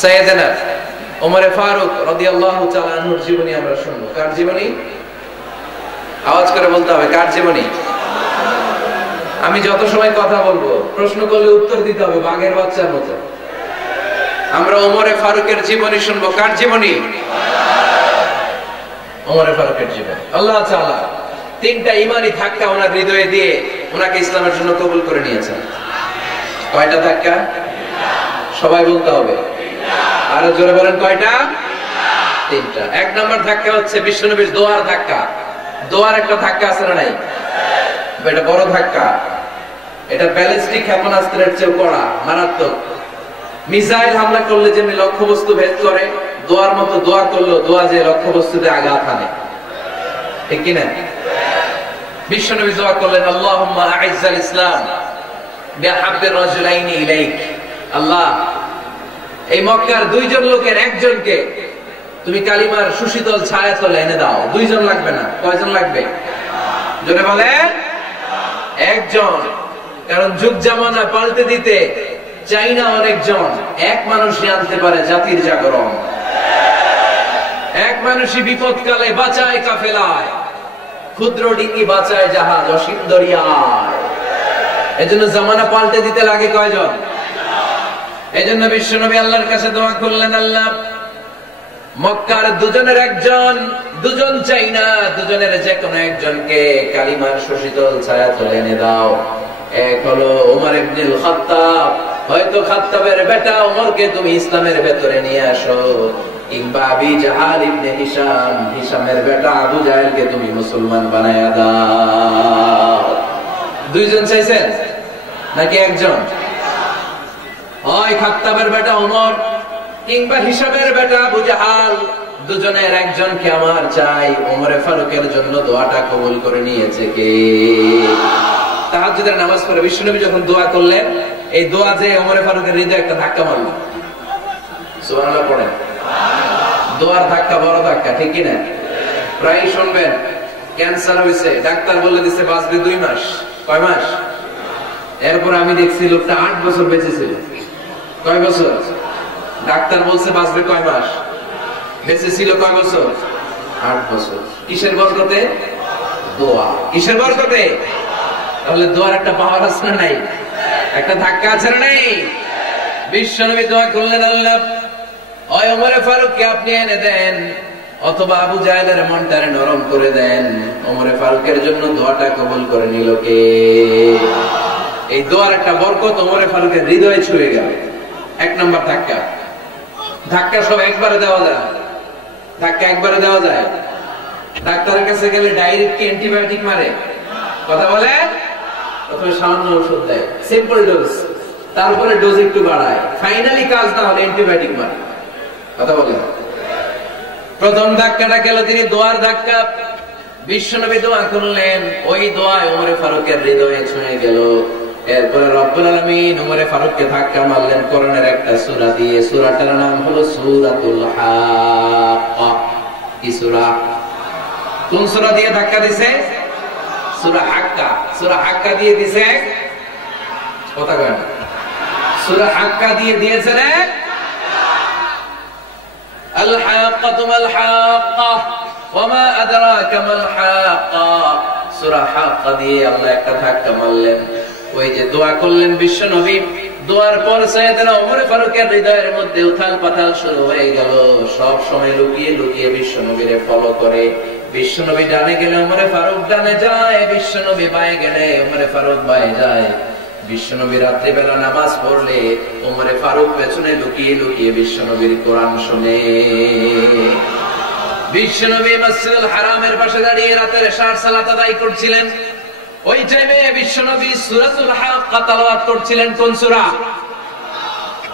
সাইয়েদনা ওমর ফারুক রাদিয়াল্লাহু তাআলা আনহুর জীবনী আমরা শুনবো। কার জীবনী? আওয়াজ করে বলতে হবে, কার জীবনী? আমি যত সময় কথা বলবো প্রশ্ন করলে উত্তর দিতে হবে বাঘের বাচ্চার মতো। আমরা ওমরে ফারুকের জীবনী শুনবো। কার জীবনী? ওমরে ফারুকের জীবনী। আল্লাহ তাআলা তিনটা ঈমানি ধাক্কা ওনার হৃদয়ে দিয়ে ওনাকে ইসলামের জন্য কবুল করে নিয়েছেন। কয়টা ধাক্কা? সবাই বলতে হবে, আরো জোরে বলেন কয়টা? তিনটা। এক নম্বর ধাক্কা হচ্ছে বিশ্বনবীর দোয়ার ধাক্কা। দোয়ার একটা ধাক্কা আছে না নাই? এটা বড় ধাক্কা। এটা ব্যালিস্টিক ক্ষেপণাস্ত্রের চেয়ে কড়া, মারাত্মক। মিসাইল হামলা করলে যেমনি লক্ষ্যবস্তু ভেদ করে, দোয়ার মতো দোয়া করলো দোয়া যে লক্ষ্যবস্তুতে আঘাত হানে, ঠিক কি না? বিশ্বনবী দোয়া করলেন, আল্লাহুম্মা আইজ্জাল ইসলাম বিহাব্বির রাজুলাইনি ইলাইক। আল্লাহ, এই মক্কার দুইজন লোকের একজনকে তুমি কালিমার সুশীতল ছায়াতলে এনে দাও। দুইজন লাগবে না, কয়জন লাগবে? জোরে বলেন, একজন। কারণ যুগ জামানা পাল্টে দিতে চাই না অনেকজন, এক মানুষই আনতে পারে জাতির জাগরণ। এক মানুষই বিপদকালে বাঁচায় কাফেলায়, ক্ষুদ্র ডিঙ্গি বাঁচায় জাহাজ অসীম দরিয়ায়। এজন্য জামানা পাল্টে দিতে লাগে কয়জন? এজন্য বিশ্বনবী আল্লাহর কাছে দোয়া করলেন, আল্লাহ মক্কার দুজনের একজন, দুজন চাই না, দুজনের যে কোনো একজনকে কালিমার সুশীতল ছায়াতলে এনে দাও। এক হলো ওমর ইবনুল খাত্তাব, হয়তো খাত্তাবের বেটা ওমরকে তুমি ইসলামের ভেতরে নিয়ে আসো, কিংবা আবি জাহাল ইবনে হিশাম, হিশামের বেটা আবু জাহেলকে তুমি মুসলমান বানায়া দাও। দুইজন চাইছেন নাকি একজন? হয় খাত্তাবের বেটা ওমর কিংবা হিশামের বেটা আবু জাহাল, দুজনের একজনকে আমার চাই। ওমরে ফারুকের জন্য দোয়াটা কবুল করে নিয়েছে কে? তাহাজ্জুদের নামাজ পড়ে বিশ্বনবী যখন দোয়া করলেন, এই দোয়া যে ওমরে ফারুকের হৃদয়ে একটা ধাক্কা মারল। সুবহানাল্লাহ পড়েন। দোয়ার ধাক্কা বড় ধাক্কা, ঠিক কি না? প্রায় শুনবেন ক্যান্সার হয়েছে, ডাক্তার বলে দিচ্ছে বাঁচবে 2 মাস। কয় মাস? এরপর আমি দেখছি লোকটা 8 বছর বেঁচে ছিল। কয় বছর? ডাক্তার বলছে বাঁচবে কয় মাস, বেঁচে ছিল কয় বছর? 8 বছর। কিসের বরকতে? দোয়া। কিসের বরকতে? তাহলে দোয়ার একটা পাওয়ার আছে না নাই? একটা ধাক্কা আছে না নাই? বিশ্বনবী দোয়া করলেন, আল্লাহ ওই ওমরে ফারুককে আপনি এনে দেন, অথবা আবু জাহেলের মনটারে নরম করে দেন। ওমরে ফারুকের জন্য দোয়াটা কবুল করে নিল কে? এই দোয়ার একটা বরকত ওমরে ফারুকের হৃদয়ে ছুঁয়ে গেল। এক নম্বর ধাক্কা। ধাক্কা সব একবারে দেওয়া যায়? ধাক্কা একবারে দেওয়া যায়? ডাক্তারের কাছে গেলে ডাইরেক্ট কি অ্যান্টিবায়োটিক মারে? কথা বলেন। প্রথমে সামান্য ওষুধ দেয়, সিম্পল ডোজ, তারপরে ডোজ একটু বাড়ায়, ফাইনালি কাজ না হলে অ্যান্টিবায়োটিক মারে। কথা বলেন। প্রথম ধাক্কাটা গেল তিনি দোয়ার ধাক্কা। বিশ্বনবী দোয়া করলেন, ওই দোয়ায় ওমরে ফারুকের হৃদয়ে ছুঁয়ে গেল। এরপরে রব্বুল আলামিন ওমরে ফারুককে ধাক্কা মারলেন কোরআনের একটা সূরা দিয়ে। সূরাটার নাম হলো সূরাতুল হাক্কা। কি সূরা? কোন সূরা দিয়ে ধাক্কা দিয়েছে? সূরা হাক্কা। সূরা হাক্কা দিয়ে দিয়েছে, কথা কয় না। সূরা হাক্কা দিয়ে দিয়েছে রে আল হাক্কাতু মাল হাক্কা ওয়া মা আদরাকা মাল হাক্কা। সূরা হাক্কা দিয়ে আল্লাহ একটা ধাক্কা মারলেন। ওই যে দোয়া করলেন বিশ্বনবী, দোয়ার পর সাইয়েদনা ওমরে ফারুকের হৃদয়ের মধ্যে উথাল পাথাল শুরু হয়ে গেল। সব সময় লুকিয়ে লুকিয়ে বিশ্বনবীরে ফলো করে। বিশ্বনবী ডানে গেলে ওমরে ফারুক ডানে যায়, বিশ্বনবী বায়ে গেলে ওমরে ফারুক বায়ে যায়। বিশ্বনবী রাত্রিবেলা নামাজ পড়লে ওমরে ফারুক পেছনে লুকিয়ে লুকিয়ে বিশ্বনবীর কোরআন শুনে। বিশ্বনবী মসজিদুল হারামের পাশে দাঁড়িয়ে রাতের এশার সালাত আদায় করছিলেন। ওই টাইমে বিশ্বনবী সূরাতুল হাক্কা তেলাওয়াত করছিলেন। কোন সূরা?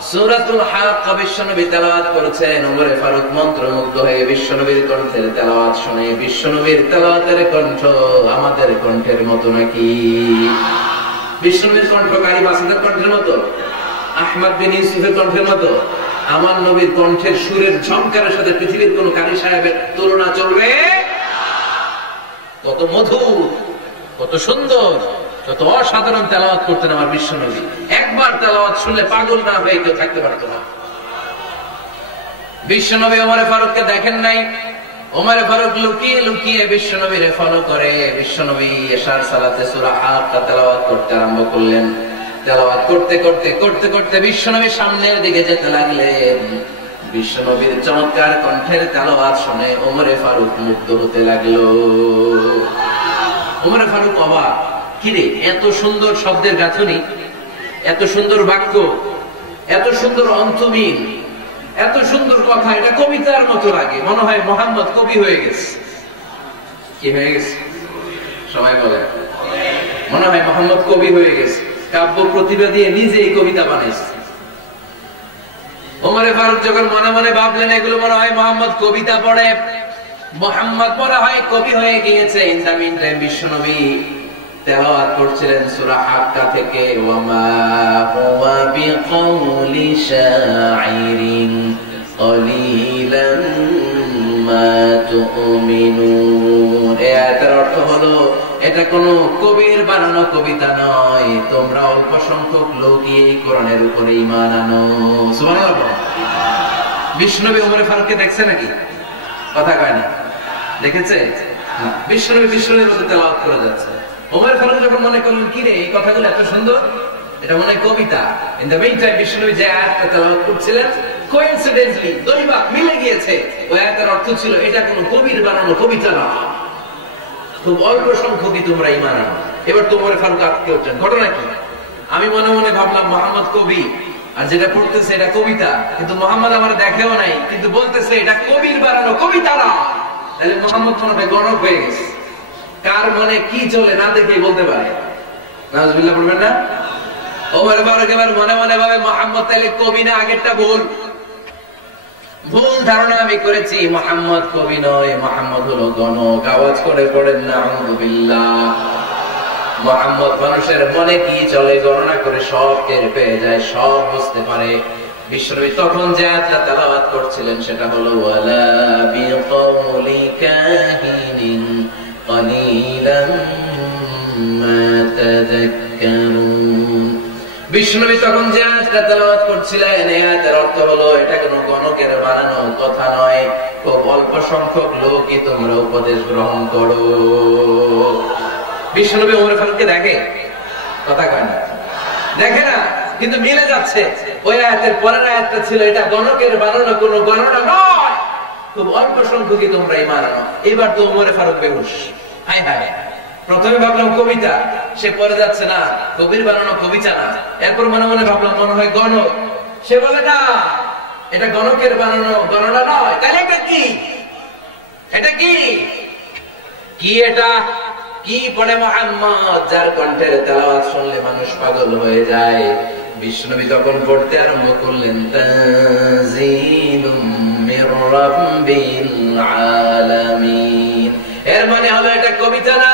সূরাতুল হাক্কা বিশ্বনবী তেলাওয়াত করেছেন। ওমরে ফারুক মন্ত্রমুগ্ধ হয়ে বিশ্বনবীর কণ্ঠের তেলাওয়াত শুনে। বিশ্বনবীর তেলাওয়াতের কণ্ঠ আমাদের কণ্ঠের মতো নাকি? বিশ্বনবীর কণ্ঠ কারি বাসাদের কণ্ঠের মতো? আহমদ বিন ইউসুফের কণ্ঠের মতো? আমার নবীর কণ্ঠের সুরের ঝংকারের সাথে পৃথিবীর কোন কারি সাহেবের তুলনা চলবে? কত মধুর, কত সুন্দর, কত অসাধারণ তেলাওয়াত করতেন আমার বিশ্বনবী। একবার তেলাওয়াত শুনলে পাগল না হয়ে কেউ থাকতে পারতো না। বিশ্বনবী ওমর ফারুককে দেখেন নাই। ওমর ফারুক লুকিয়ে লুকিয়ে বিশ্বনবীরে ফলো করে। বিশ্বনবী এশার সালাতে সূরা হাক্কা তেলাওয়াত করতে আরম্ভ করলেন। তেলাওয়াত করতে করতে করতে করতে বিশ্বনবী সামনের দিকে যেতে লাগলেন। বিশ্বনবীর চমৎকার কণ্ঠের তেলাওয়াত শুনে ওমর ফারুক মুগ্ধ হতে লাগলো। ওমর ফারুক অবাক, কিরে এত সুন্দর শব্দের গাঁথনি, এত সুন্দর বাক্য, এত সুন্দর অন্তমিল, এত সুন্দর কথা, এটা কবিতার মতো লাগে। মনে হয় মুহাম্মদ কবি হয়ে গেছে। কি হয়ে গেছে সবাই বলে? মনে হয় মুহাম্মদ কবি হয়ে গেছে, কাব্য প্রতিভা দিয়ে নিজেই কবিতা বানাইছে। ওমর ফারুক যখন মনে মনে ভাবলেন এগুলো মনে হয় মুহাম্মদ কবিতা পড়ে, মুহাম্মদ মনে হয় কবি হয়ে গিয়েছে। ইন দ্য মিন টাইম বিশ্বনবী তেলাওয়াত করছিলেন সূরা হাক্কা থেকে, ওয়ামা হুয়া বিকাউলি শাইরিন ক্বালিলাম মা তুমিনুন। এই আয়াতের অর্থ হলো এটা কোনো কবির বানানো কবিতা নয়, তোমরা অল্প সংখ্যক লোকই এই কোরআনের উপরে ঈমান আনো। সুবহানাল্লাহ। বিশ্বনবী ওমর ফারুককে দেখছে নাকি? কথা কয় না, দেখেছে? বিশ্বনবীর মধ্যে তেলাওয়াত করে যাচ্ছে। ওমর ফারুক যখন মনে করলেন কি রে এই কথাগুলো এত সুন্দর, এটা মনে হয় কবিতা। ইন দ্য মিন টাইম বিশ্বনবী যে আয়াতটা তেলাওয়াত করছিলেন, কোইন্সিডেন্টলি দৈবাৎ মিলে গিয়েছে। ওই আয়াতের অর্থ ছিল এটা কোনো কবির বানানো কবিতা না, খুব অল্প সংখ্যকই তোমরা ঈমান আনো। এবার তো ওমর ফারুক আটকে উঠলেন, ঘটনা কি? আমি মনে মনে ভাবলাম মুহাম্মদ কবি, আর যেটা পড়তেছে এটা কবিতা, কিন্তু মুহাম্মদ আমার দেখেও নাই, কিন্তু বলতেছে এটা কবির বানানো কবিতা না। তাহলে মুহাম্মদ মনে হয় গণক হয়ে গেছে। কার মনে কি চলে না দেখে বলতে পারে। নাউজুবিল্লাহ পড়বেন না? ওমর ফারুক এবার মনে মনে ভাবে মুহাম্মদ তাহলে কবি না, আগেরটা ভুল ধারণা আমি করেছি। মুহাম্মদ কবি নয়, মুহাম্মদ হলো গণক। আওয়াজ করে পড়েন নাউজুবিল্লাহ। মুহাম্মদ মানুষের মনে কি চলে গণনা করে সব টের পেয়ে যায়, সব বুঝতে পারে। বিশ্বনবী তখন যে আয়াতটা তেলাওয়াত করছিলেন সেটা হলো ওয়ালা বিকাউলি কাহিনিন ক্বালিলাম মা তাযাক্কারুন। বিশ্বনবী তখন যে আয়াতটা তেলাওয়াত করছিলেন এই আয়াতের অর্থ হলো এটা কোনো গণকের বানানো কথা নয়, খুব অল্প সংখ্যক লোকই তোমরা উপদেশ গ্রহণ করো। বিশ্বনবী ওমর ফারুককে দেখে? কথা কয় না, দেখে না, কিন্তু মিলে যাচ্ছে। ওই আয়াতের পরের আয়াতটা ছিল এটা গণকের বানানো কোনো গণনা নয়, খুব অল্প সংখ্যকই তোমরা ঈমান আনো। এবার তো ওমর ফারুক বেহুশ। হায় হায়, প্রথমে ভাবলাম কবিতা, সে পরে যাচ্ছে না কবির বানানো কবিতা না। এরপর মনে মনে ভাবলাম মনে হয় গণক, সে বলে না এটা গণকের বানানো গণনা নয়। তাহলে এটা কি? এটা কি? কি এটা? কি পড়ে মুহাম্মদ, যার কণ্ঠের তেলাওয়াত শুনলে মানুষ পাগল হয়ে যায়। বিশ্বনবী তখন পড়তে আরম্ভ করলেন তানজিলুম মির রাব্বিল আলামিন। এর মানে হলো এটা কবিতা না,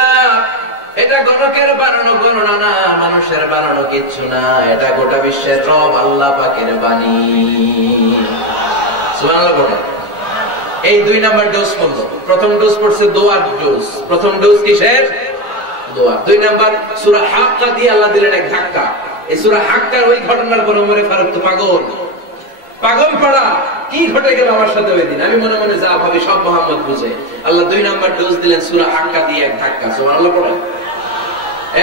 এটা গণকের বানানো গণনা না, মানুষের বানানো কিচ্ছু না, এটা গোটা বিশ্বের রব আল্লাহ পাকের বাণী। সুবহানাল্লাহ বলেন। এই দুই নাম্বার ডোজ পড়লো। প্রথম ডোজ পড়ছে দোয়ার ডোজ। প্রথম ডোজ কিসের? দোয়া। দুই নাম্বার সূরা হাক্কা দিয়ে আল্লাহ দিলেন এক ধাক্কা। এই সূরা হাক্কার ওই ঘটনার পর ওমর ফারুক তো পাগল পড়া, কি ঘটে গেল আমার সাথে ওই দিন। আমি মনে মনে যা ভাবি সব মুহাম্মদ বুঝে। আল্লাহ দুই নাম্বার ডোজ দিলেন সূরা হাক্কা দিয়ে এক ধাক্কা। সুবহানাল্লাহ পড়েন।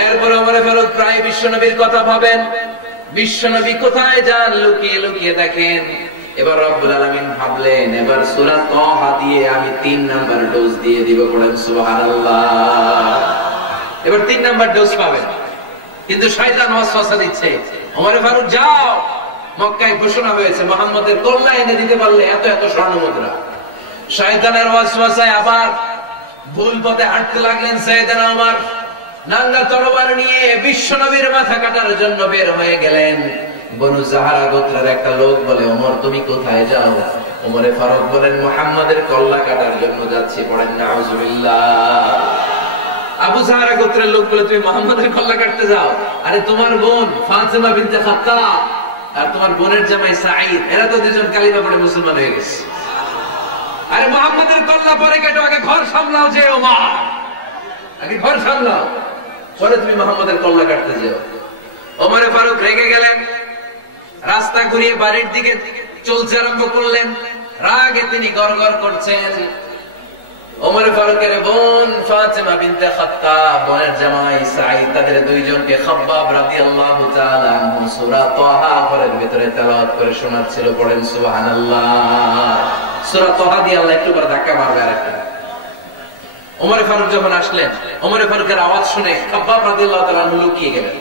এরপর ওমর ফারুক প্রায় বিশ্বনবীর কথা ভাবেন, বিশ্বনবী কোথায় যান লুকিয়ে লুকিয়ে দেখেন। এবার রব্বুল আলামিন ভাবলেন এবার সূরা তাহা দিয়ে আমি 3 নাম্বার ডোজ দিয়ে দিব। পড়েন সুবহানাল্লাহ। এবার 3 নাম্বার ডোজ পাবেন, কিন্তু শয়তান ওয়াসওয়াসা দিচ্ছে, ওমর ফারুক যাও, মক্কায় ঘোষণা হয়েছে মুহাম্মদের কল্যাণ এনে দিতে পারলে এত এত স্বর্ণ মুদ্রা। শয়তানের ওয়াসওয়াসায় আবার ভুল পথে হাঁটতে লাগলেন সাইয়েদনা ওমর। নাঙ্গা তরবার নিয়ে বিশ্বনবীর মাথা কাটার জন্য বের হয়ে গেলেন। বনু জাহারা গোত্রের একটা লোক বলে, ওমর তুমি কোথায় যাও? ওমর ফারুক বলেন মুহাম্মাদের কল্লা কাটার জন্য যাচ্ছি। পড়েন নাউজুবিল্লাহ। আবু জাহারা গোত্রের লোক বলে তুমি মুহাম্মাদের কল্লা কাটতে যাও? আরে তোমার বোন ফাতিমা বিনতে খাত্তাব আর তোমার বোনের জামাই সাঈদ, এরা তো দুজন কালিমা পড়ে মুসলমান হয়ে গেছে। আরে মুহাম্মাদের কল্লা পরে কেটো, আগে ঘর সামলাও। যে ওমর আগে ঘর সামলাও, পরে তুমি মুহাম্মাদের কল্লা কাটতে যাও। ওমর ফারুক রেগে গেলেন, রাস্তা ঘুরিয়ে বাড়ির দিকে চলতে আরম্ভ করলেন। রাগে তিনি গড়গড় করছেন। ওমর ফারুকের বোন ফাতেমা বিনতে খাত্তাব, বোনের জামাই সাঈদ, তাদের দুইজনকে খাব্বাব রাদিয়াল্লাহু তাআলা আনহু সূরা তাহা ঘরের ভিতরে তেলাওয়াত করে শোনাচ্ছিল। পড়েন সুবহানাল্লাহ। সূরা তাহা দিয়ে আল্লাহ একটু করে ধাক্কা মারবে আরেকটা। ওমর ফারুক যখন আসলেন, ওমর ফারুকের আওয়াজ শুনে খাব্বাব রাদিয়াল্লাহু তাআলা আনহু লুকিয়ে গেলেন।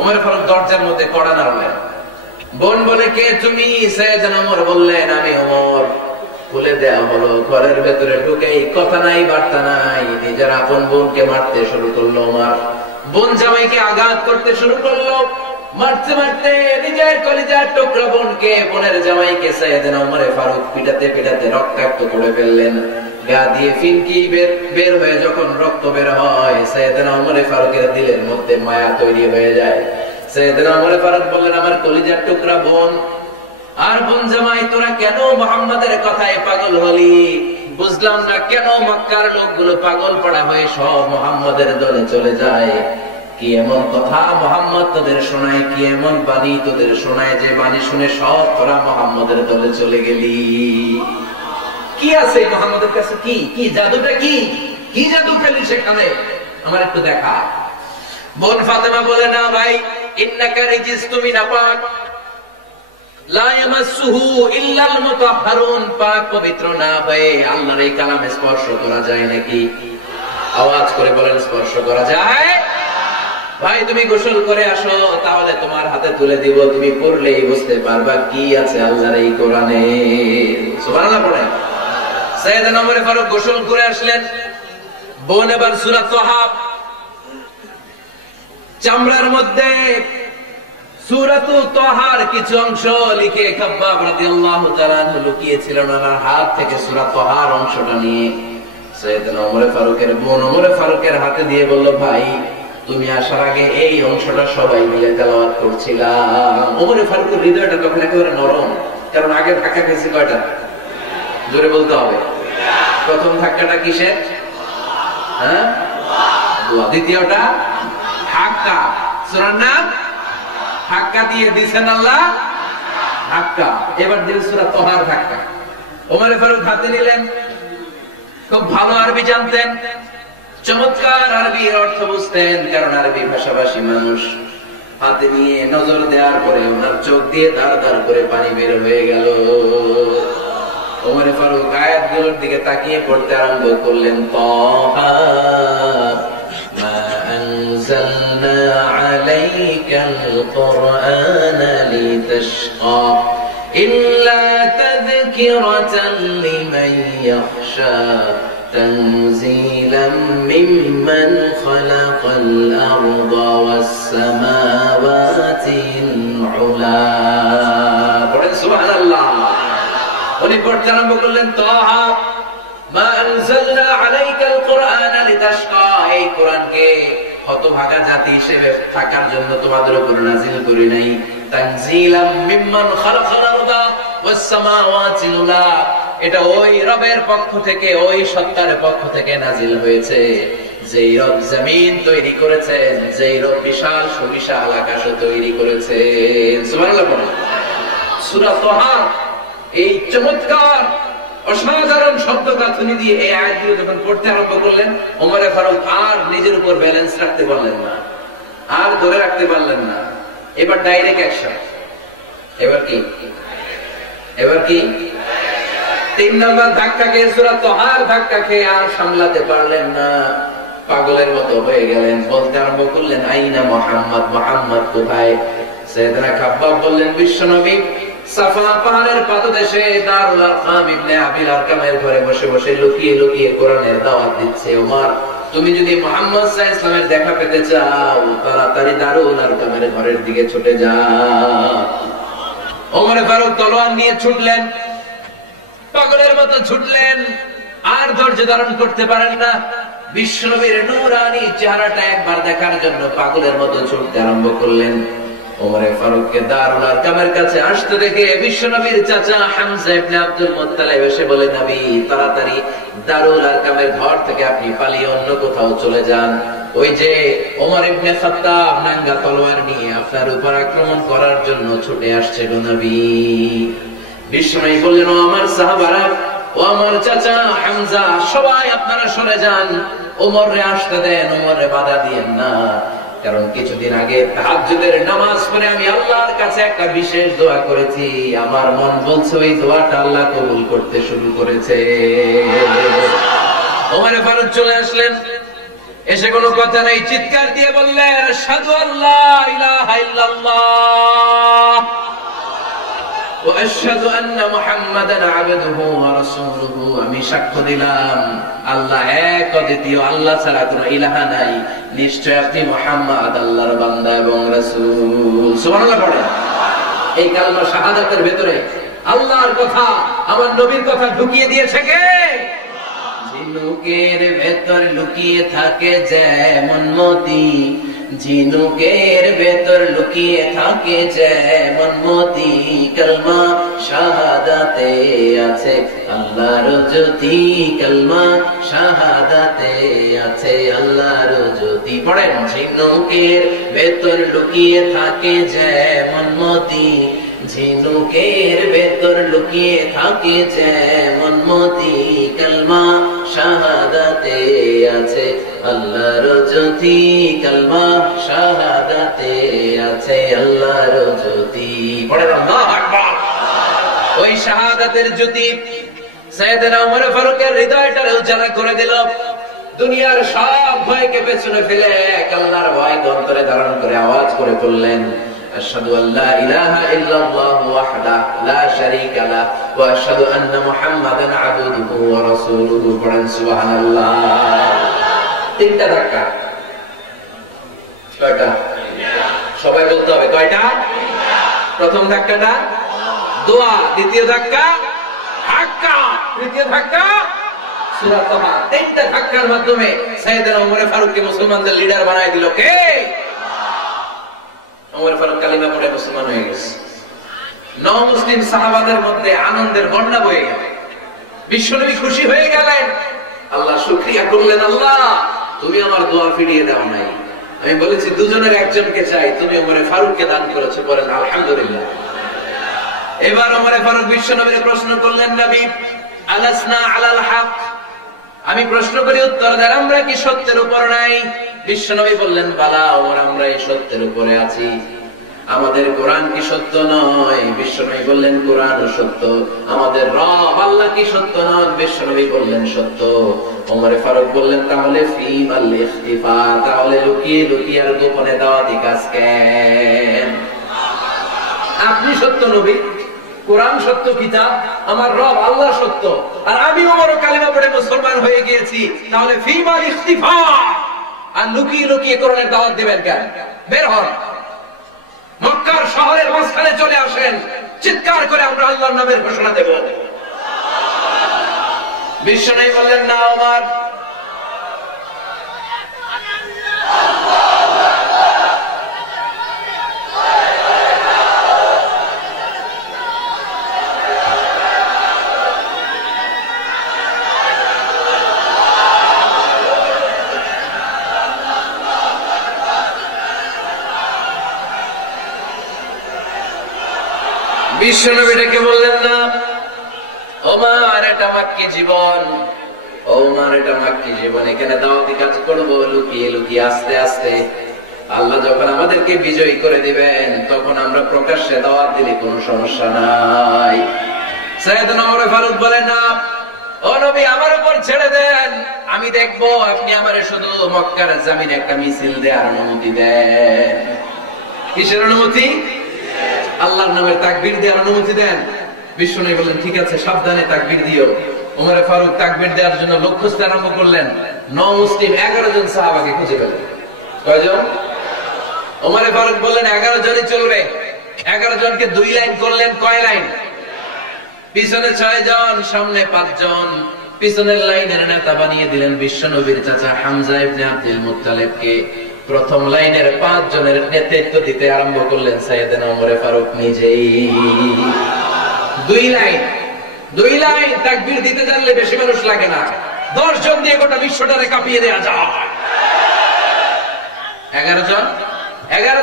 ওমর ফারুক দরজার মধ্যে কড়া নাড়লেন। বোন বলে, কে তুমি? সাইয়েদনা ওমর বললেন, আমি ওমর। খুলে দেয়া হলো। ঘরের ভেতরে ঢুকেই কথা নাই বার্তা নাই, নিজের আপন বোনকে মারতে শুরু করলো। ওমর বোন জামাইকে আঘাত করতে শুরু করলো। মারতে মারতে নিজের কলিজার টুকরা বোনকে, বোনের জামাইকে সাইয়েদনা ওমর ফারুক পিটাতে পিটাতে রক্তাক্ত করে ফেললেন। গা দিয়ে ফিনকি বের হয়ে যখন রক্ত বের হয়, সাইয়েদনা ওমর ফারুকের দিলের মধ্যে মায়া তৈরি হয়ে যায়। সাইয়েদনা ওমর ফারুক বললেন, আমার কলিজার টুকরা বোন আর বোন জামাই, তোরা কেন মুহাম্মাদের কথায় পাগল হলি? বুঝলাম না কেন মক্কার লোকগুলো পাগল পড়া হয়ে সব মুহাম্মাদের দলে চলে যায়। কি এমন কথা মুহাম্মদ তোদের শোনায়, কি এমন বাণী তোদের শোনায় যে বাণী শুনে সব তোরা মুহাম্মাদের দলে চলে গেলি? কি আছে মুহাম্মাদের কাছে? কি কি জাদুটা? কি কি জাদু পেলি সেখানে? আমার একটু দেখা। বোন ফাতেমা বলে, না ভাই, ইন্নাকা রিজিস, তুমি নাপাক, লা ইয়ামাসসুহু ইল্লাল মুতাহহারুন, পাক পবিত্র না হয়ে আল্লাহর এই কালামে স্পর্শ করা যায় নাকি? আওয়াজ করে বলেন, স্পর্শ করা যায়? ভাই তুমি গোসল করে আসো, তাহলে তোমার হাতে তুলে দিব, তুমি পড়লেই বুঝতে পারবা কি আছে আল্লাহর এই কোরআনে। সুবহানাল্লাহ পড়েন। সাইয়েদনা ওমর ফারুক গোসল করে আসলেন। বোন এবার সূরা তাহা চামড়ার মধ্যে সূরাতু তাহার কিছু অংশ লিখে খাব্বাব রাদিয়াল্লাহু তাআলা আনহু লুকিয়েছিলেন। ওনার হাত থেকে সূরা তাহার অংশটা নিয়ে সাইয়েদনা ওমর ফারুকের বোন ওমর ফারুকের হাতে দিয়ে বলল, ভাই তুমি আসার আগে এই অংশটা সবাই মিলে তেলাওয়াত করছিলাম। ওমর ফারুকের হৃদয়টা তখন একেবারে নরম, কারণ আগে ধাক্কা খেয়েছে কয়টা? জোরে বলতে হবে। প্রথম ধাক্কাটা কিসের? হ্যাঁ, দোয়া। দ্বিতীয়টা ধাক্কা, সূরার নাম ধাক্কা দিয়ে দিয়েছেন আল্লাহ, ধাক্কা। এবার দিলেন সূরা তাহার ধাক্কা। ওমর ফারুক হাতে নিলেন, খুব ভালো আরবি জানতেন, চমৎকার আরবির অর্থ বুঝতেন, কারণ আরবি ভাষাভাষী মানুষ। হাতে নিয়ে নজর দেওয়ার পরে ওনার চোখ দিয়ে ধার ধার করে পানি বের হয়ে গেল। ওমর ফারুক আয়াতগুলোর দিকে তাকিয়ে পড়তে আরম্ভ করলেন। তাহা মা আনজালনা আলাইকাল কুরআনা লিতাশকা ইল্লা তাযকিরাতান লিমান ইয়াখশা تنزيلا ممن خلق الأرض والسماوات العلا سبحان الله উনি পড়তে আরম্ভ করলেন, তাহা মা আনজালনা আলাইকাল কুরআনা লিতাশকা, এই কোরআনকে হতভাগা জাতি হিসেবে থাকার জন্য তোমাদের উপর নাযিল করি নাই। তানজিলাম মিম্মান খালাকাল আরদা ওয়াস সামাওয়াতিল উলা, এটা ওই রবের পক্ষ থেকে, ওই সত্তার পক্ষ থেকে নাজিল হয়েছে, যেই রব জমিন তৈরি করেছেন, যেই রব বিশাল সুবিশাল আকাশ তৈরি করেছেন। সুবহানাল্লাহ পড়েন। সূরা তাহা এই চমৎকার অসাধারণ শব্দ গাঁথনি দিয়ে এই আয়াতগুলো যখন পড়তে আরম্ভ করলেন, ওমর ফারুক আর নিজের উপর ব্যালেন্স রাখতে পারলেন না, আর ধরে রাখতে পারলেন না। এবার ডাইরেক্ট অ্যাকশন। এবার কি? এবার কি? 3 নাম্বার ধাক্কা খেয়ে, সূরা তাহার ধাক্কা খেয়ে আর সামলাতে পারলেন না, পাগলের মতো হয়ে গেলেন। বলতে আরম্ভ করলেন, আইনা মুহাম্মদ, মুহাম্মদ কোথায়? সাইয়েদনা খাব্বাব বললেন, বিশ্বনবী সাফা পাহাড়ের পাদদেশে দারুল আরকাম ইবনে আবিল আরকামের ঘরে বসে বসে লুকিয়ে লুকিয়ে কোরআনের দাওয়াত দিচ্ছে। ওমর, তুমি যদি মুহাম্মদ সাল্লাল্লাহু আলাইহি ওয়াসাল্লামের দেখা পেতে চাও, তাড়াতাড়ি দারুল আরকামের ঘরের দিকে ছুটে যাও। ওমর ফারুক তলোয়ার নিয়ে ছুটলেন, পাগলের মতো ছুটলেন, আর ধৈর্য ধারণ করতে পারেন না। বিশ্বনবীর নূরানী চেহারাটা একবার দেখার জন্য পাগলের মতো ছুটতে আরম্ভ করলেন। ওমর ফারুককে দারুল আরকামের কাছে আসতে দেখে বিশ্বনবীর চাচা হামজা ইবনে আব্দুল মুত্তালিব এসে বলে, নবী তাড়াতাড়ি দারুল আরকামের ঘর থেকে আপনি পালিয়ে অন্য কোথাও চলে যান। ওই যে ওমর ইবনে খাত্তাব নাঙ্গা তলোয়ার নিয়ে আপনার উপর আক্রমণ করার জন্য ছুটে আসছে গো নবী। বিশ্বনবী বললেন, ও আমার সাহাবারা, ও আমার চাচা হামজা, সবাই আপনারা সরে যান, ওমরে আসতে দেন, ওমরে বাধা দিয়েন না। কারণ কিছুদিন আগে তাহাজ্জুদের নামাজ পড়ে আমি আল্লাহর কাছে একটা বিশেষ দোয়া করেছি, আমার মন বলছে ওই দোয়াটা আল্লাহ কবুল করতে শুরু করেছে। ওমরে ফারুক চলে আসলেন, এসে কোনো কথা নাই, চিৎকার দিয়ে বললেন, আশহাদু আল্লা ইলাহা ইল্লাল্লাহ ওয়া আশহাদু আন্না মুহাম্মাদান আবদুহু ওয়া রাসূলুহু। আমি সাক্ষ্য দিলাম আল্লাহ এক, অদ্বিতীয়, আল্লাহ ছাড়া কোনো ইলাহা নাই, নিশ্চয় আপনি মুহাম্মদ আল্লাহর বান্দা এবং রাসূল। সুবহানাল্লাহ পড়েন। এই কালেমা শাহাদাতের ভিতরে আল্লাহর কথা, আমার নবীর কথা ঢুকিয়ে দিয়েছে কে? ঝিনুকের ভেতর লুকিয়ে থাকে যেমন মতি, ঝিনুকের ভেতর লুকিয়ে থাকে যেমন মতি, কালমা শাহাদাতে আছে আল্লাহর জ্যোতি, কালমা শাহাদাতে আছে আল্লাহর জ্যোতি। পড়েন, ঝিনুকের ভেতর লুকিয়ে থাকে যেমন মতি, ঝিনুকের ভেতর লুকিয়ে থাকে যেমন মতি, কালমা শাহাদাতে আছে আল্লাহর জ্যোতি, কালমা শাহাদাতে আছে আল্লাহর জ্যোতি। পড়েন আল্লাহু আকবার। ওই শাহাদাতের জ্যোতি সাইয়েদনা ওমর ফারুকের হৃদয়টারে উজালা করে দিল। দুনিয়ার সব ভয়কে পেছনে ফেলে এক আল্লাহর ভয়কে অন্তরে ধারণ করে আওয়াজ করে বললেন, আশহাদু আল্লা ইলাহা ইল্লাল্লাহু ওয়াহদাহু লা শারীকা লাহু ওয়া আশহাদু আন্না মুহাম্মাদান আবদুহু ওয়া রাসূলুহু। পড়েন সুবহানাল্লাহ। তিনটা ধাক্কা। কয়টা? সবাই বলতে হবে কয়টা? প্রথম ধাক্কাটা দোয়া, দ্বিতীয় ধাক্কা হাক্কা, তৃতীয় ধাক্কা সূরা তাহা। তিনটা ধাক্কার মাধ্যমে সাইয়েদনা ওমর ফারুককে মুসলমানদের লিডার বানায় দিল কে? ওমর ফারুক কালিমা পড়ে মুসলমান হয়ে গেছে। নও-মুসলিম সাহাবাদের মধ্যে আনন্দের বন্যা বয়ে গেল। বিশ্বনবী খুশি হয়ে গেলেন, আল্লাহ শুকরিয়া করলেন, আল্লাহ তুমি আমার দোয়া ফিরিয়ে দাও নাই। আমি বলেছি দুজনের একজনকে চাই, তুমি ওমর ফারুককে দান করেছো। বলেন আলহামদুলিল্লাহ। এবার ওমর ফারুক বিশ্বনবীকে প্রশ্ন করলেন, নবী আলাসনা আলাল হক, আমি প্রশ্ন করি উত্তর দেন, আমরা কি সত্যের উপর নাই? বিশ্বনবী বললেন, বালা ওমর, আমরা এই সত্যের উপরে আছি। আমাদের কোরআন কি সত্য নয়? বিশ্বনবী বললেন, কোরআনও সত্য। আমাদের রব আল্লাহ কি সত্য নন? বিশ্বনবী বললেন, সত্য। ওমর ফারুক বললেন, তাহলে ফিমাল ইখতিফা, তাহলে লুকিয়ে লুকিয়ে আর গোপনে দাওয়াতি কাজ কেন? আপনি সত্য নবী, কোরআন সত্য কিতাব, আমার রব আল্লাহ সত্য, আর আমি ওমর কালিমা পড়ে মুসলমান হয়ে গিয়েছি, তাহলে ফিমাল ইখতিফা, আর লুকিয়ে লুকিয়ে কোরআনের দাওয়াত দিবেন কেন? বের হন, মক্কার শহরের মাঝখানে চলে আসেন, চিৎকার করে আমরা আল্লাহর নামের ঘোষণা দেব। বিশ্বনবী বললেন, না ওমর, বিশ্বনবীটাকে বললেন না, ওমর এটা মাক্কি জীবন, ওমর এটা মাক্কি জীবন, এখানে দাওয়াতি কাজ করবো লুকিয়ে লুকিয়ে আস্তে আস্তে। আল্লাহ যখন আমাদেরকে বিজয়ী করে দিবেন তখন আমরা প্রকাশ্যে দাওয়াত দিলে কোনো সমস্যা নাই। সাইয়েদনা ওমর ফারুক বলেন, না ও নবী, আমার উপর ছেড়ে দেন, আমি দেখবো আপনি আমারে শুধু মক্কার জমিনে একটা মিছিল দেওয়ার অনুমতি দেন। কিসের অনুমতি? আল্লাহর নামের তাকবীর দেওয়ার অনুমতি দেন। বিশ্বনবী বললেন, ঠিক আছে, সাবধানে তাকবীর দিও। ওমর ফারুক তাকবীর দেওয়ার জন্য লক্ষ্য খুঁজতে আরম্ভ করলেন। নও-মুসলিম 11 জন সাহাবাকে খুঁজে পেলেন। কয়জন? ওমর ফারুক বললেন 11 জনই চলবে। 11 জনকে 2 লাইন করলেন। কয় লাইন? পিছনে 6 জন, সামনে 5 জন। পিছনের লাইনের নেতা বানিয়ে দিলেন বিশ্বনবীর চাচা হামজা ইবনে আব্দুল মুত্তালিবকে। প্রথম লাইনের 5 জনের নেতৃত্ব দিতে আরম্ভ করলেন সাইয়েদনা ওমর ফারুক নিজেই। 2 লাইন তাকবীর দিতে জানলে বেশি মানুষ লাগে না, 10 জন দিয়ে গোটা বিশ্বটারে কাঁপিয়ে দেয়া যায়। 11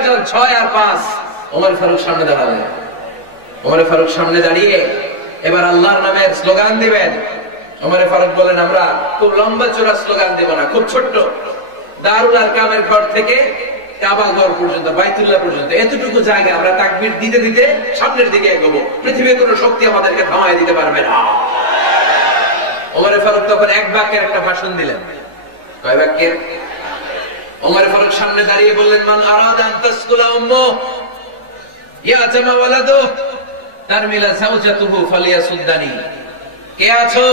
জন, 6 আর 5। ওমর ফারুক সামনে দাঁড়ালেন। ওমর ফারুক সামনে দাঁড়িয়ে এবার আল্লাহর নামের স্লোগান দিবেন। ওমর ফারুক বলেন আমরা খুব লম্বা চওড়া স্লোগান দেব না, খুব ছোট্ট, দারুল আরকামের ঘর থেকে কাবা ঘর পর্যন্ত, বাইতুল্লাহ পর্যন্ত এতটুকু জায়গা আমরা তাকবীর দিতে দিতে সামনের দিকে এগোবো, পৃথিবীর কোনো শক্তি আমাদেরকে থামায় দিতে পারবে না। ওমর ফারুক তখন এক বাক্যের একটা ভাষণ দিলেন। কয় বাক্যের? ওমর ফারুক সামনে দাঁড়িয়ে বললেন, মান আরাদা আন তাসকুলা উম্মু ইয়াতামা ওয়ালাদু তারমিলা যাওজাতুহু ফালিয়াসুদ্দানি। কে আছো?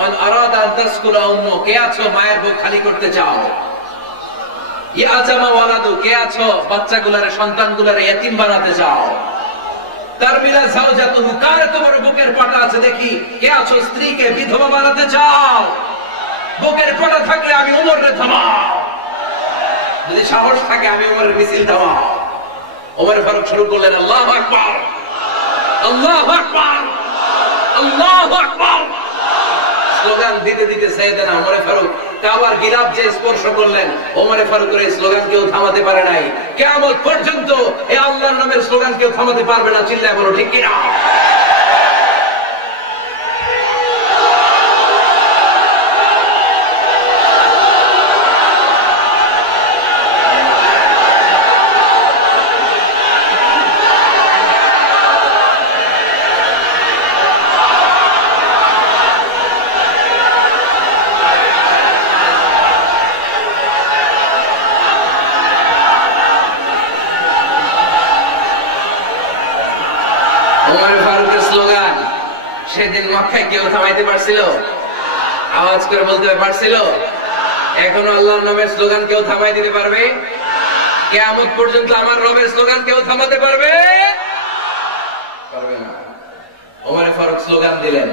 মান আরাদা আন তাসকুলা উম্মু, কে আছো মায়ের বুক খালি করতে চাও? ইয়াতামা ওয়ালাদু, কে আছো বাচ্চাগুলারে সন্তানগুলারে ইতিম বানাতে চাও? তারমিলা যাওজাতুহু, কার তোমার বুকের পাটা আছে দেখি, কে আছো স্ত্রীকে বিধবা বানাতে চাও? বুকের পাটা থাকলে আমি ওমরে থামাও, যদি সাহস থাকে আমি ওমরের মিছিল থামাও। ওমর ফারুক শুরু করলেন আল্লাহু আকবার, আল্লাহু আকবার, আল্লাহু আকবার। স্লোগান দিতে দিতে সাইয়েদনা ওমর ফারুক কাবার গিলাফ যে স্পর্শ করলেন, ওমর ফারুকের এই স্লোগান কেউ থামাতে পারে নাই। কিয়ামত পর্যন্ত এই আল্লাহর নামের স্লোগান কেউ থামাতে পারবে না। চিল্লায় বলো ঠিক কি না? সেদিন মক্কায় কেউ থামাইতে পারছিল? আওয়াজ করে বলতে পারছিল? এখনো আল্লাহর নামের স্লোগান কেউ থামাই দিতে পারবে? কিয়ামত পর্যন্ত আমার রবের স্লোগান কেউ থামাতে পারবে? পারবে না। ওমর ফারুক স্লোগান দিলেন,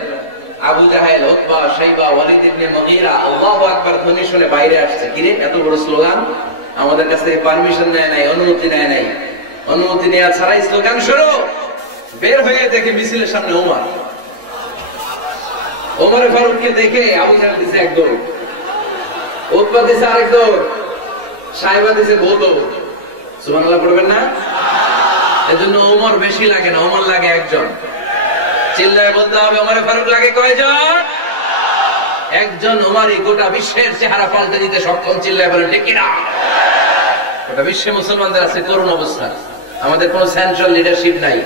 আবু জাহেল, উতবা, শাইবা, ওয়ালিদ ইবনে মুগীরা আল্লাহু আকবার ধ্বনি শুনে বাইরে আসছে। কিরে এত বড় স্লোগান, আমাদের কাছ থেকে পারমিশন নেয় নাই, অনুমতি নেয় নাই। অনুমতি নেওয়া ছাড়াই স্লোগান শুরু। বের হয়ে দেখে মিছিলের সামনে ওমর। ওমর ফারুককে দেখে আবু জাহেল দিছে এক দৌড়, উতবা দিছে আরেক দৌড়, শাইবা দিছে বহু দৌড়। সুবহানাল্লাহ পড়বেন না? এজন্য ওমর বেশি লাগে না, ওমর লাগে একজন। চিল্লায় বলতে হবে ওমর ফারুক লাগে কয়জন? একজন। ওমরই গোটা বিশ্বের চেহারা পাল্টে দিতে সক্ষম। চিল্লায় বলেন ঠিক কি না? গোটা বিশ্বে মুসলমানদের আছে করুণ অবস্থা। আমাদের কোনো সেন্ট্রাল লিডারশিপ নাই।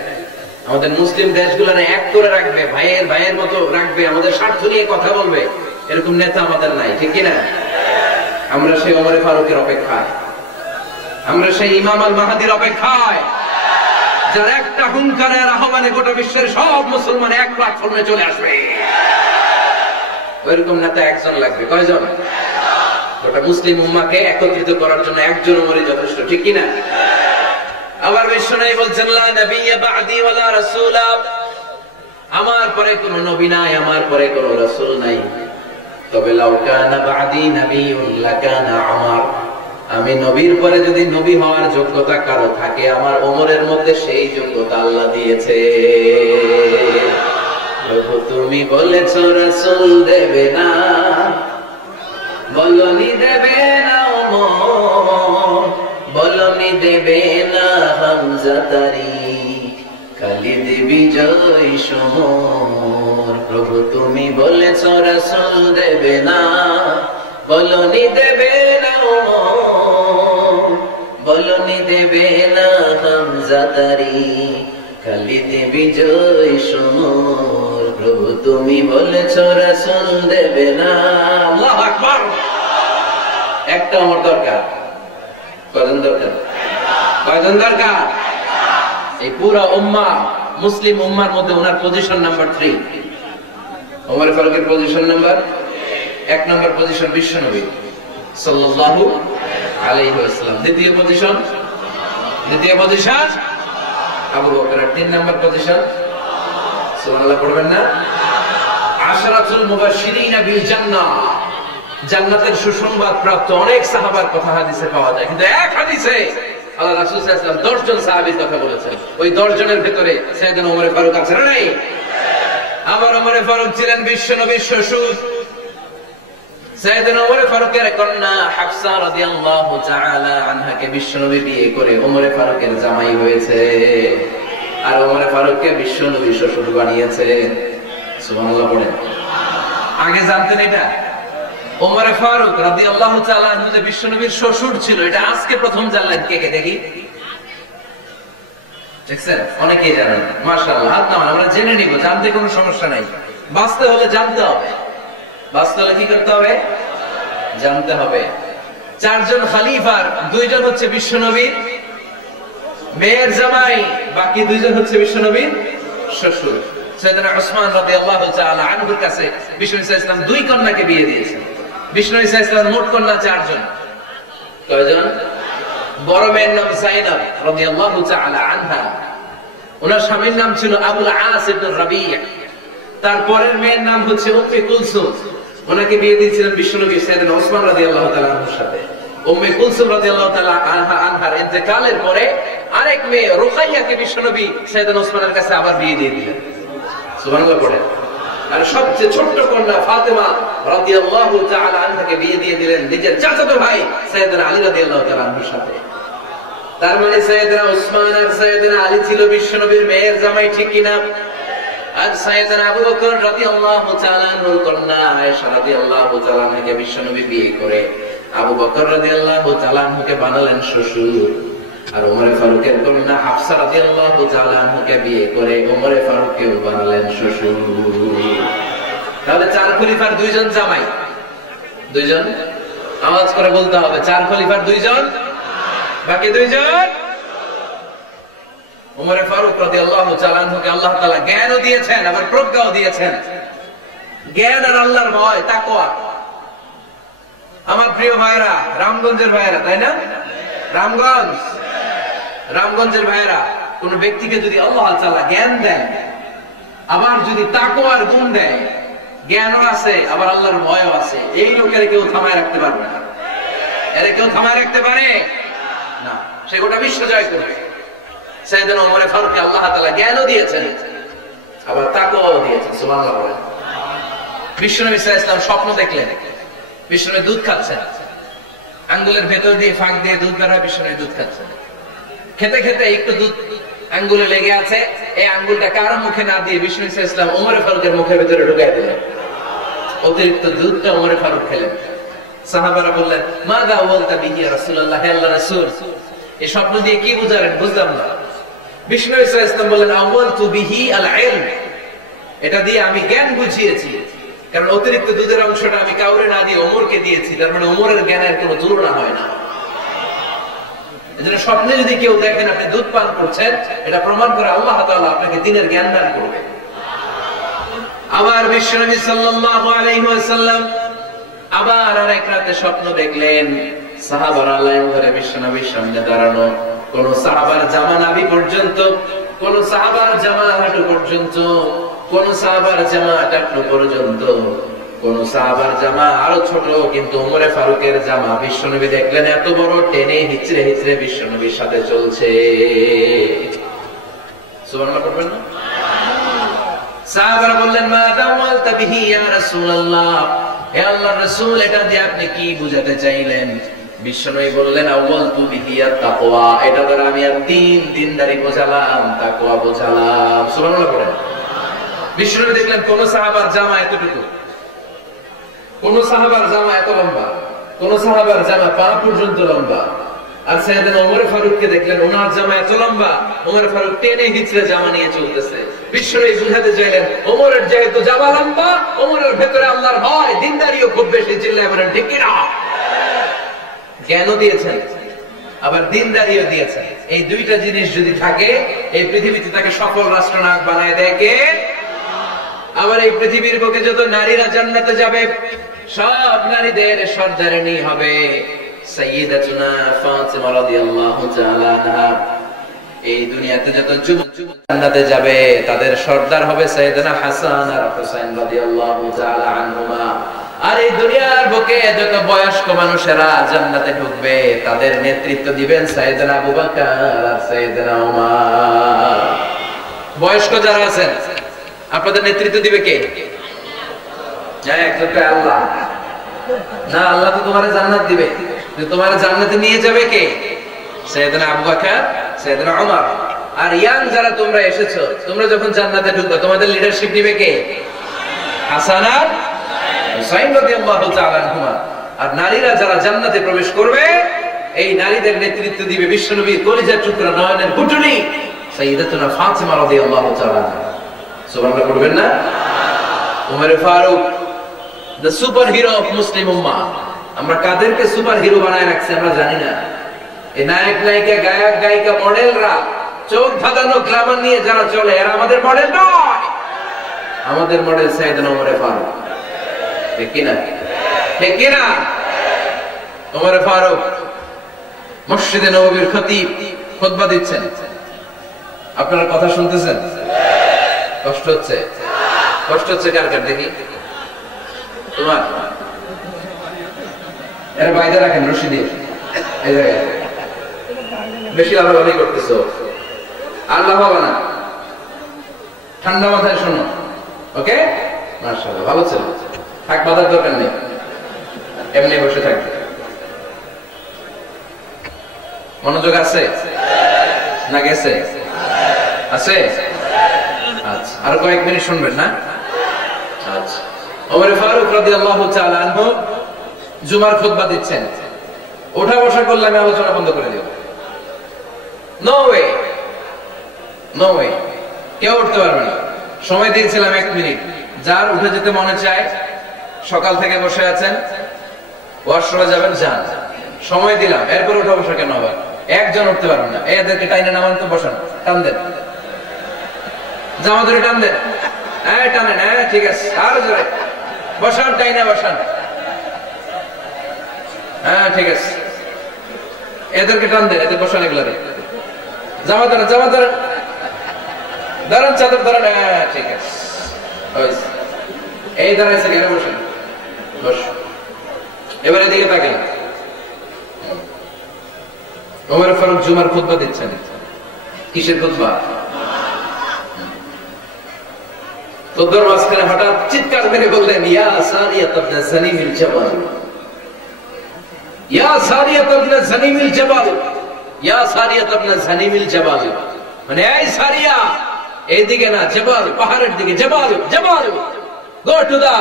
আমাদের মুসলিম দেশগুলোরে এক করে রাখবে, ভাইয়ের ভাইয়ের মতো রাখবে, আমাদের স্বার্থ নিয়ে কথা বলবে, এরকম নেতা আমাদের নাই। ঠিক কি না? আমরা সেই ওমর ফারুকের অপেক্ষায়, আমরা সেই ইমাম আল মাহদির অপেক্ষায়, যার একটা হুঙ্কারের আহ্বানে গোটা বিশ্বের সব মুসলমান এক প্ল্যাটফর্মে চলে আসবে। ওইরকম নেতা একজন লাগবে। কয়জন? গোটা মুসলিম উম্মাহকে একত্রিত করার জন্য একজন ওমরই যথেষ্ট। ঠিক কি না? আবার বিশ্বনবী বলছেন লা নাবিয়্যা বা'দি ওয়ালা রাসূলা, আমার পরে কোনো নবী নাই, আমার পরে কোনো রাসূল নাই। তবে লাউ কানা বা'দি নাবিয়্যুন লাকানা উমর, আমি নবীর পরে যদি নবী হওয়ার যোগ্যতা কারো থাকে, আমার ওমরের মধ্যে সেই যোগ্যতা আল্লাহ দিয়েছে। প্রভু তুমি বলেছো রাসূল দেবে না, বলনি দেবে না ওমর, বলনি দেবে না হামজা তারিক, খালিদ বিজয় সমর। প্রভু তুমি বলেছো রাসূল দেবে না, বলনি দেবে না ওমর, বলনি দেবে না হামজা তারিক, খালিদ বিজয় সমর। প্রভু তুমি বলেছো রাসূল দেবে না। আল্লাহু আকবার। একটা ওমর দরকার। কয়জন দরকার? কয়জন দরকার? এই পুরো উম্মাহ, মুসলিম উম্মার মধ্যে ওনার পজিশন নাম্বার 3। ওমর ফারুকের পজিশন নাম্বার 1 নম্বর পজিশন বিশ্বনবী সাল্লাল্লাহু আলাইহি ওয়াসাল্লাম। দ্বিতীয় পজিশন আবু বকর। 3 নম্বর পজিশন সুবহানাল্লাহ পড়বেন না? আশরাতুল মুবাশশিরিন বিল জান্নাহ, জান্নাতের সুসংবাদ প্রাপ্ত অনেক সাহাবার কথা হাদিসে পাওয়া যায়, কিন্তু এক হাদিসে আল্লাহ রাসূল সাল্লাল্লাহু আলাইহি ওয়াসাল্লাম 10 জন সাহাবীর কথা বলেছেন। ওই 10 জনের ভিতরে সাইয়েদনা ওমর ফারুক আছেন না? নাই? আবার ওমর ফারুক ছিলেন বিশ্বনবীর শ্বশুর। সাইয়েদনা ওমর ফারুকের কন্যা হাফসা রাদিয়াল্লাহু তাআলা আনহাকে বিশ্বনবী বিয়ে করে ওমর ফারুকের জামাই হয়েছে, আর ওমর ফারুককে বিশ্বনবী শ্বশুর বানিয়েছে। সুবহানাল্লাহ পড়েন। আগে জানতেন এটা? ওমর ফারুক রাদিয়াল্লাহু তাআলা আনহু যে বিশ্বনবীর শ্বশুর ছিল, এটা আজকে প্রথম জানলেন। কে কে দেখি? দেখছেন? অনেকেই জানেন। মাশাআল্লাহ, হাত নামান, আমরা জেনে নিব, জানতে কোনো সমস্যা নাই। বাঁচতে হলে জানতে হবে। বাঁচতে হলে কি করতে হবে? জানতে হবে। চারজন খলিফার দুইজন হচ্ছে বিশ্বনবীর মেয়ের জামাই, বাকি দুইজন হচ্ছে বিশ্বনবীর শ্বশুর। সাইয়েদনা উসমান রাদিয়াল্লাহু তাআলা আনহুর কাছে বিশ্বনবী সাল্লাল্লাহু আলাইহি ওয়াসাল্লাম দুই কন্যাকে বিয়ে দিয়েছেন। বিশ্বনবী সাল্লাল্লাহু আলাইহি ওয়াসাল্লাম মোট কন্যা চারজন। কয়জন? বড় মেয়ের নাম যায়েনব রাদিয়াল্লাহু তাআলা আনহা, ওনার স্বামীর নাম ছিল আবুল আস ইবনে রাবি'। তারপরের মেয়ের নাম হচ্ছে উম্মে কুলসুম, ওনাকে বিয়ে দিয়েছিলেন বিশ্বনবী সাইয়েদনা উসমান রাদিয়াল্লাহু তাআলা আনহুর সাথে। উম্মে কুলসুম রাদিয়াল্লাহু তাআলা আনহার ইন্তেকালের পরে আরেক মেয়ে রুকাইয়াকে বিশ্বনবী সাইয়েদনা উসমানের কাছে আবার বিয়ে দিয়ে দিলেন। সুবহানাল্লাহ পড়েন। আর সবচেয়ে ছোট্ট কন্যা ফাতেমা রাদিয়াল্লাহু তাআলা আনহাকে বিয়ে দিয়ে দিলেন নিজের চাচাতো ভাই সাইয়েদনা আলী রাদিয়াল্লাহু তাআলা আনহুর সাথে। তার মানে সাইয়েদনা উসমান আর সাইয়েদনা আলী ছিল বিশ্বনবীর মেয়ের জামাই, ঠিক কি না? আর সাইয়েদনা আবু বকর রাদিয়াল্লাহু তাআলা আনহুর কন্যা আয়েশা রাদিয়াল্লাহু তাআলা আনহাকে বিশ্বনবী বিয়ে করে আবু বকর রাদিয়াল্লাহু তাআলা আনহুকে বানালেন শ্বশুর। আর ওমর ফারুকের কন্যা হাফসা রাদিয়াল্লাহু তাআলা আনহাকে বিয়ে করে ওমর ফারুককেও বানালেন শ্বশুর। তাহলে চার খলিফার দুইজন জামাই, দুইজন। আওয়াজ করে বলতে হবে, চার খলিফার দুইজন, বাকি দুইজন। ওমর ফারুক রাদিয়াল্লাহু তাআলা আনহুকে আল্লাহ তাআলা জ্ঞানও দিয়েছেন, আবার প্রজ্ঞাও দিয়েছেন। জ্ঞান আর আল্লাহর ভয়, তাকওয়া। আমার প্রিয় ভাইরা, রামগঞ্জের ভাইরা, তাই না? রামগঞ্জের ভাইরা, কোন ব্যক্তিকে যদি আল্লাহ তাআলা জ্ঞান দেন, আবার যদি তাকওয়ার গুণ দেয়, জ্ঞানও আছে আবার আল্লাহর ভয়ও আছে, এই লোকের কেউ থামায় রাখতে পারবে না। এর কেউ থামায় রাখতে পারে না, সে গোটা বিশ্ব জয় করবে। সাইয়েদনা ওমর ফারুককে আল্লাহ তাআলা জ্ঞানও দিয়েছেন, আবার তাকওয়াও দিয়েছেন। সুবহানাল্লাহ বলেন। বিশ্বনবী সাল্লাল্লাহু আলাইহি ওয়াসাল্লাম স্বপ্ন দেখলেন, বিশ্বনবী দুধ খাচ্ছেন, আঙ্গুলের ভেতর দিয়ে ফাঁক দিয়ে দুধ বের হয়, বিশ্বনবী দুধ খাচ্ছেন। খেতে খেতে একটু দুধ আঙ্গুলে লেগে আছে, এই আঙ্গুলটা কারো মুখে না দিয়ে বিশ্বনবী সাল্লাল্লাহু আলাইহি ওয়াসাল্লাম ওমর ফারুকের মুখের ভেতরে ঢুকাই দিলেন। অতিরিক্ত দুধটা ওমর ফারুক খেলেন। সাহাবারা বললেন, মাযা ওয়ালতা বিহি ইয়া রাসূলুল্লাহ, হে আল্লাহর রাসূল, এই স্বপ্ন দিয়ে কি বুঝালেন? বুঝলাম না। বিশ্বনবী সাল্লাল্লাহু আলাইহি ওয়াসাল্লাম বললেন, আওয়ালতু বিহি আল ইলম, এটা দিয়ে আমি জ্ঞান বুঝিয়েছি। কারণ অতিরিক্ত দুধের অংশটা আমি কাউরে না দিয়ে ওমরকে দিয়েছি, তার মানে ওমরের জ্ঞানের কোনো তুলনা হয় না। এজন্য স্বপ্নে যদি কেউ দেখেন আপনি দুধ পান করছেন, এটা প্রমাণ করে আল্লাহ তাআলা আপনাকে দ্বীনের জ্ঞান দান করবে। আবার বিশ্বনবী সাল্লাল্লাহু আলাইহি ওয়াসাল্লাম আবার আরেক রাতে স্বপ্ন দেখলেন, সাহাবারা লাইন ধরে বিশ্বনবীর সামনে দাঁড়ানো, কোন সাহাবার জামা নাভি পর্যন্ত, কোন সাহাবার জামা হাঁটু পর্যন্ত, কোন সাহাবার জামা টাকনু পর্যন্ত, কোন সাহাবার জামা আরো ছোট, কিন্তু ওমর ফারুকের জামা বিশ্বনবী দেখলেন এত বড়, টেনে হিচড়ে হিচড়ে বিশ্বনবীর সাথে চলছে। সুবহানাল্লাহ পড়বেন না? সাহাবারা বললেন, মা দাওয়ালতা বিহি ইয়া রাসূলুল্লাহ, হে আল্লাহর রাসূল, এটা দিয়ে আপনি কি বুঝাতে চাইলেন? বিশ্বনবী বললেন, আওয়ালতু বিহি আত-তাকওয়া, এটা দ্বারা আমি আর দিনদারি বোঝালাম, তাকওয়া বোঝালাম। সুবহানাল্লাহ পড়েন। বিশ্বনবী দেখলেন কোন সাহাবার জামা এতটুকু, কোন সাহাবার জামা এত লম্বা, কোন সাহাবার জামা পা পর্যন্ত লম্বা। আর সাইয়েদনা ওমর ফারুককে দেখলেন ওনার জামা এত লম্বা, ওমর ফারুক টেনে হিচড়ে জামা নিয়ে চলতেছে। বিশ্বনবী বুঝাতে চাইলেন, ওমরের যেহেতু জামা লম্বা, ওমরের ভেতরে আল্লাহর ভয়, দিনদারিও খুব বেশি। চিল্লায় বলেন ঠিক কিনা? জ্ঞানও দিয়েছেন, আবার দিনদারিও দিয়েছেন। এই দুইটা জিনিস যদি থাকে, এই পৃথিবীতে তাকে সফল রাষ্ট্রনায়ক বানায় দেয় কে? আবার এই পৃথিবীর বুকে যত নারীরা জান্নাতে যাবে, সব নারীদের সর্দারিনী হবে সাইয়্যিদাতুনা ফাতিমা রাদিয়াল্লাহু তাআলা আনহা। এই দুনিয়াতে যত যুবক জান্নাতে যাবে, তাদের সর্দার হবে সাইয়েদনা হাসান আর হুসাইন রাদিয়াল্লাহু তাআলা আনহুমা। আর এই দুনিয়ার বুকে যত বয়স্ক মানুষেরা জান্নাতে ঢুকবে, তাদের নেতৃত্ব দিবেন সাইয়েদনা আবু বকর আর সাইয়েদনা ওমর। বয়স্ক যারা আছেন, আপনাদের নেতৃত্ব দিবে কে? আল্লাহ না, আল্লাহ তো তোমার জান্নাত দিবে, তোমার জান্নাতে নিয়ে যাবে কে? সাইয়েদনা আবু বকর, সাইয়েদনা ওমর। আর ইয়াং যারা তোমরা এসেছো, তোমরা যখন জান্নাতে ঢুকবে, তোমাদের লিডারশিপ দিবে কে? হাসান আর হুসাইন রাদিয়াল্লাহু তাআলা আনহুমা। আর নারীরা যারা জান্নাতে প্রবেশ করবে, এই নারীদের নেতৃত্ব দিবে বিশ্বনবীর কলিজার টুকরা নয়নের পুটুলি সাইয়্যিদাতুনা ফাতিমা রাদিয়াল্লাহু তাআলা। সুবহানাল্লাহ পড়বেন না? Umar Faruk, the superhero of Muslim ummah। আমরা কাদেরকে সুপার হিরো বানায় রাখছি আমরা জানি না। এই নায়ক নায়িকা, গায়ক গায়িকা, মডেলরা, চোখ ধাঁধানো গ্ল্যামার নিয়ে যারা চলে, এরা আমাদের মডেল নয়। আমাদের মডেল সাইয়েদনা উমর ফারুক। ঠিক কি না? ঠিক কি না? উমর ফারুক মসজিদে নববীর খতিব, খুতবা দিচ্ছেন। আপনারা কথা শুনতেছেন? কষ্ট হচ্ছে? কষ্ট হচ্ছে কার কার দেখি? তোমার? এরা বাইরে রাখেন রশি দিয়ে। এই জায়গায় বেশি আলাদাই করতেছো, আল্লাহ হবে না। ঠান্ডা মাথায় শোনো, ওকে? মাশাআল্লাহ, ভালো ছিল। থাক, বাধার দরকার নেই, এমনি বসে থাকবে। মনোযোগ আছে না গেছে? আছে? আচ্ছা, আর কয়েক মিনিট শুনবেন না? আচ্ছা। ওমর ফারুক রাদিয়াল্লাহু তাআলা আনহু জুমার খুতবা দিচ্ছেন। ওঠা বসা করলে আমি আলোচনা বন্ধ করে দেব। নো ওয়ে, নো ওয়ে, কেউ উঠতে পারবে না। সময় দিয়েছিলাম 1 মিনিট। যার উঠে যেতে মনে চায়, সকাল থেকে বসে আছেন, ওয়াশরুমে যাবেন, যান। সময় দিলাম, এরপর উঠা বসা কেন আবার? একজন উঠতে পারবেন না। এদেরকে টাইনে নামান তো, বসান, টান দেন, জামা ধরে টান দেন। হ্যাঁ টানেন, হ্যাঁ ঠিক আছে, আরো জোরে বসান, টাইনে বসান। হ্যাঁ ঠিক আছে, এদেরকে টান দেন, এদের বসান। এগুলারে জামা ধরেন, জামা ধরেন, ধরেন, চাদর ধরেন। হ্যাঁ ঠিক আছে, এই দাঁড়াইছে কেন? বসেন, বস। এবার এদিকে তাকান। ওমর ফারুক জুমার খুতবা দিচ্ছেন। কিসের খুতবা? খুতবার মাঝখানে হঠাৎ চিৎকার মেরে বললেন, ইয়া সারিয়াত ইবনে জানিমিল জাবাল, ইয়া সারিয়াত ইবনে জানিমিল জাবাল, ইয়া সারিয়াত ইবনে জানিমিল জাবাল। মানে এই সারিয়া, এইদিকে না, জাবাল, পাহাড়ের দিকে। জাবাল, জাবাল, গো টু দা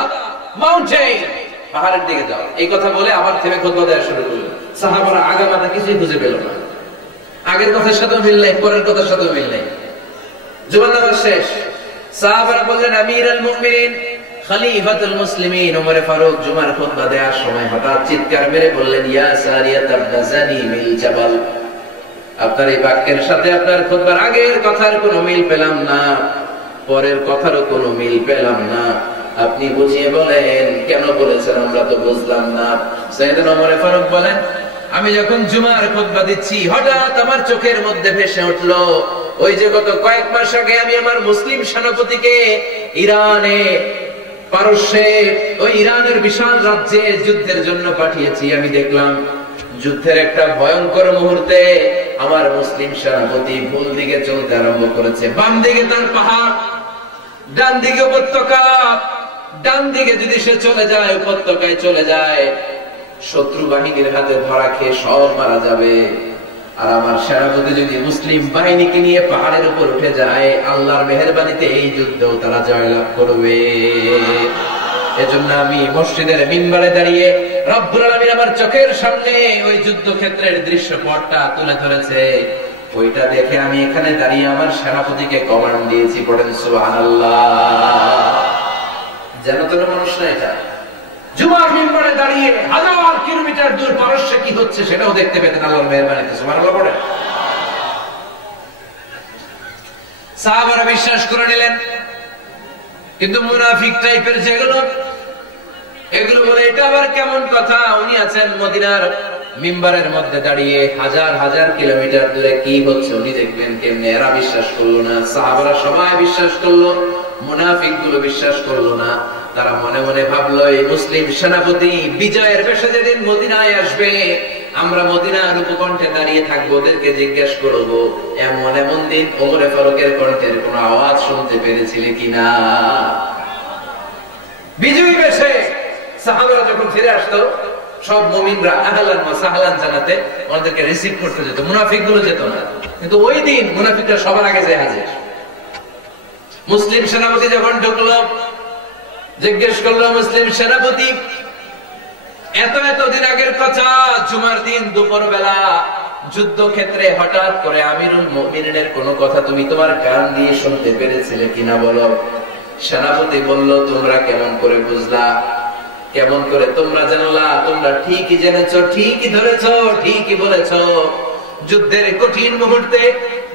মাউন্টেন, পাহাড়ের দিকে যাও। এই কথা বলে আবার থেমে খুতবা দেওয়া শুরু করলেন। সাহাবারা আগামাথা কিছুই খুঁজে পেল না। আগের কথার সাথে মিল নাই, পরের কথার সাথে মিল নাই। জুমার নামাজ শেষ। সাহাবারা বললেন, আমিরুল মুমিনিন, খলিফাতুল মুসলিমিন ওমর ফারুক জুমার খুতবা দেওয়ার সময় হঠাৎ চিৎকার মেরে বললেন, ইয়া সারিয়াত ইবনে জানিমিল জাবাল। আপনার এই বাক্যের সাথে আপনার খুতবার আগের কথার কোনো মিল পেলাম না, পরের কথারও কোনো মিল পেলাম না। আপনি বুঝিয়ে বলেন, কেন বলেছেন আমরা তো বুঝলাম না। সাইয়েদনা ওমর ফারুক বলেন, আমি যখন জুমার খুতবা দিচ্ছি, হঠাৎ আমার চোখের মধ্যে ভেসে উঠলো ওই যে গত কয়েক মাস আগে আমি আমার মুসলিম সেনাপতিকে ইরানে, পারস্যে, ওই ইরানের বিশাল রাজ্যে যুদ্ধের জন্য পাঠিয়েছি। আমি দেখলাম যুদ্ধের একটা ভয়ঙ্কর মুহূর্তে আমার মুসলিম সেনাপতি ভুল দিকে চলতে আরম্ভ করেছে। বাম দিকে তার পাহাড়, ডান দিকে উপত্যকা। ডান দিকে যদি সে চলে যায়, উপত্যকায় চলে যায়, শত্রু বাহিনীর হাতে ধরা খেয়ে সব মারা যাবে। আর আমার সেনাপতি যদি মুসলিম বাহিনীকে নিয়ে পাহাড়ের উপর উঠে যায়, আল্লাহর মেহেরবানিতে এই যুদ্ধেও তারা জয়লাভ করবে। এজন্য আমি মসজিদের মিম্বারে দাঁড়িয়ে রব্বুল আলামিন আমার চোখের সামনে ওই যুদ্ধক্ষেত্রের দৃশ্যপটটা তুলে ধরেছে, ওইটা দেখে আমি এখানে দাঁড়িয়ে আমার সেনাপতিকে কমান্ড দিয়েছি। পড়েন সুবহানাল্লাহ। যেন তেন মানুষ না এটা। জুমার মিম্বারে দাঁড়িয়ে 1000 কিলোমিটার দূর পারস্যে কি হচ্ছে সেটাও দেখতে পেতেন আল্লাহর মেহেরবানিতে। সুবহানাল্লাহ পড়েন। সাহাবারা বিশ্বাস করে নিলেন, কিন্তু মুনাফিক টাইপের যেগুলো, এগুলো বলে এটা আবার কেমন কথা? উনি আছেন মদিনার মিম্বারের মধ্যে দাঁড়িয়ে, হাজার হাজার কিলোমিটার দূরে কি হচ্ছে উনি দেখবেন কেমনে। এরা বিশ্বাস করলো না, সাহাবারা সবাই বিশ্বাস করলো, মুনাফিক গুলো বিশ্বাস করলো না। তারা মনে মনে ভাবলো, এই মুসলিম সেনাপতি বিজয়ের বেশে যেদিন মদিনায় আসবে, আমরা মদিনার উপকণ্ঠে দাঁড়িয়ে থাকবো, ওদেরকে জিজ্ঞেস করবো এমন এমন দিন ওমর ফারুকের কণ্ঠের কোন আওয়াজ শুনতে পেরেছিলে কিনা। বিজয়ী বেশে সাহাবারা যখন ফিরে আসতো, সব মুমিনরা আহলান ওয়া সাহলান জানাতে ওনাদেরকে রিসিভ করতে যেত, মুনাফিক গুলো যেত না। কিন্তু ওই দিন মুনাফিকরা সবার আগে যায় হাজির। মুসলিম সেনাপতি যখন ঢুকলো, জিজ্ঞেস করলো মুসলিম সেনাপতি, এত দিন আগের কথা, জুমার দিন দুপুর বেলা যুদ্ধক্ষেত্রে হঠাৎ করে আমিরুল মুমিনিনের কোন কথা তুমি তোমার কান দিয়ে শুনতে পেরেছিলে কিনা বলো। সেনাপতি বলল, তোমরা কেমন করে বুঝলা, কেমন করে তোমরা জানলা? তোমরা ঠিকই জেনেছো, ঠিকই ধরেছো, ঠিকই বলেছো। যুদ্ধের কঠিন মুহূর্তে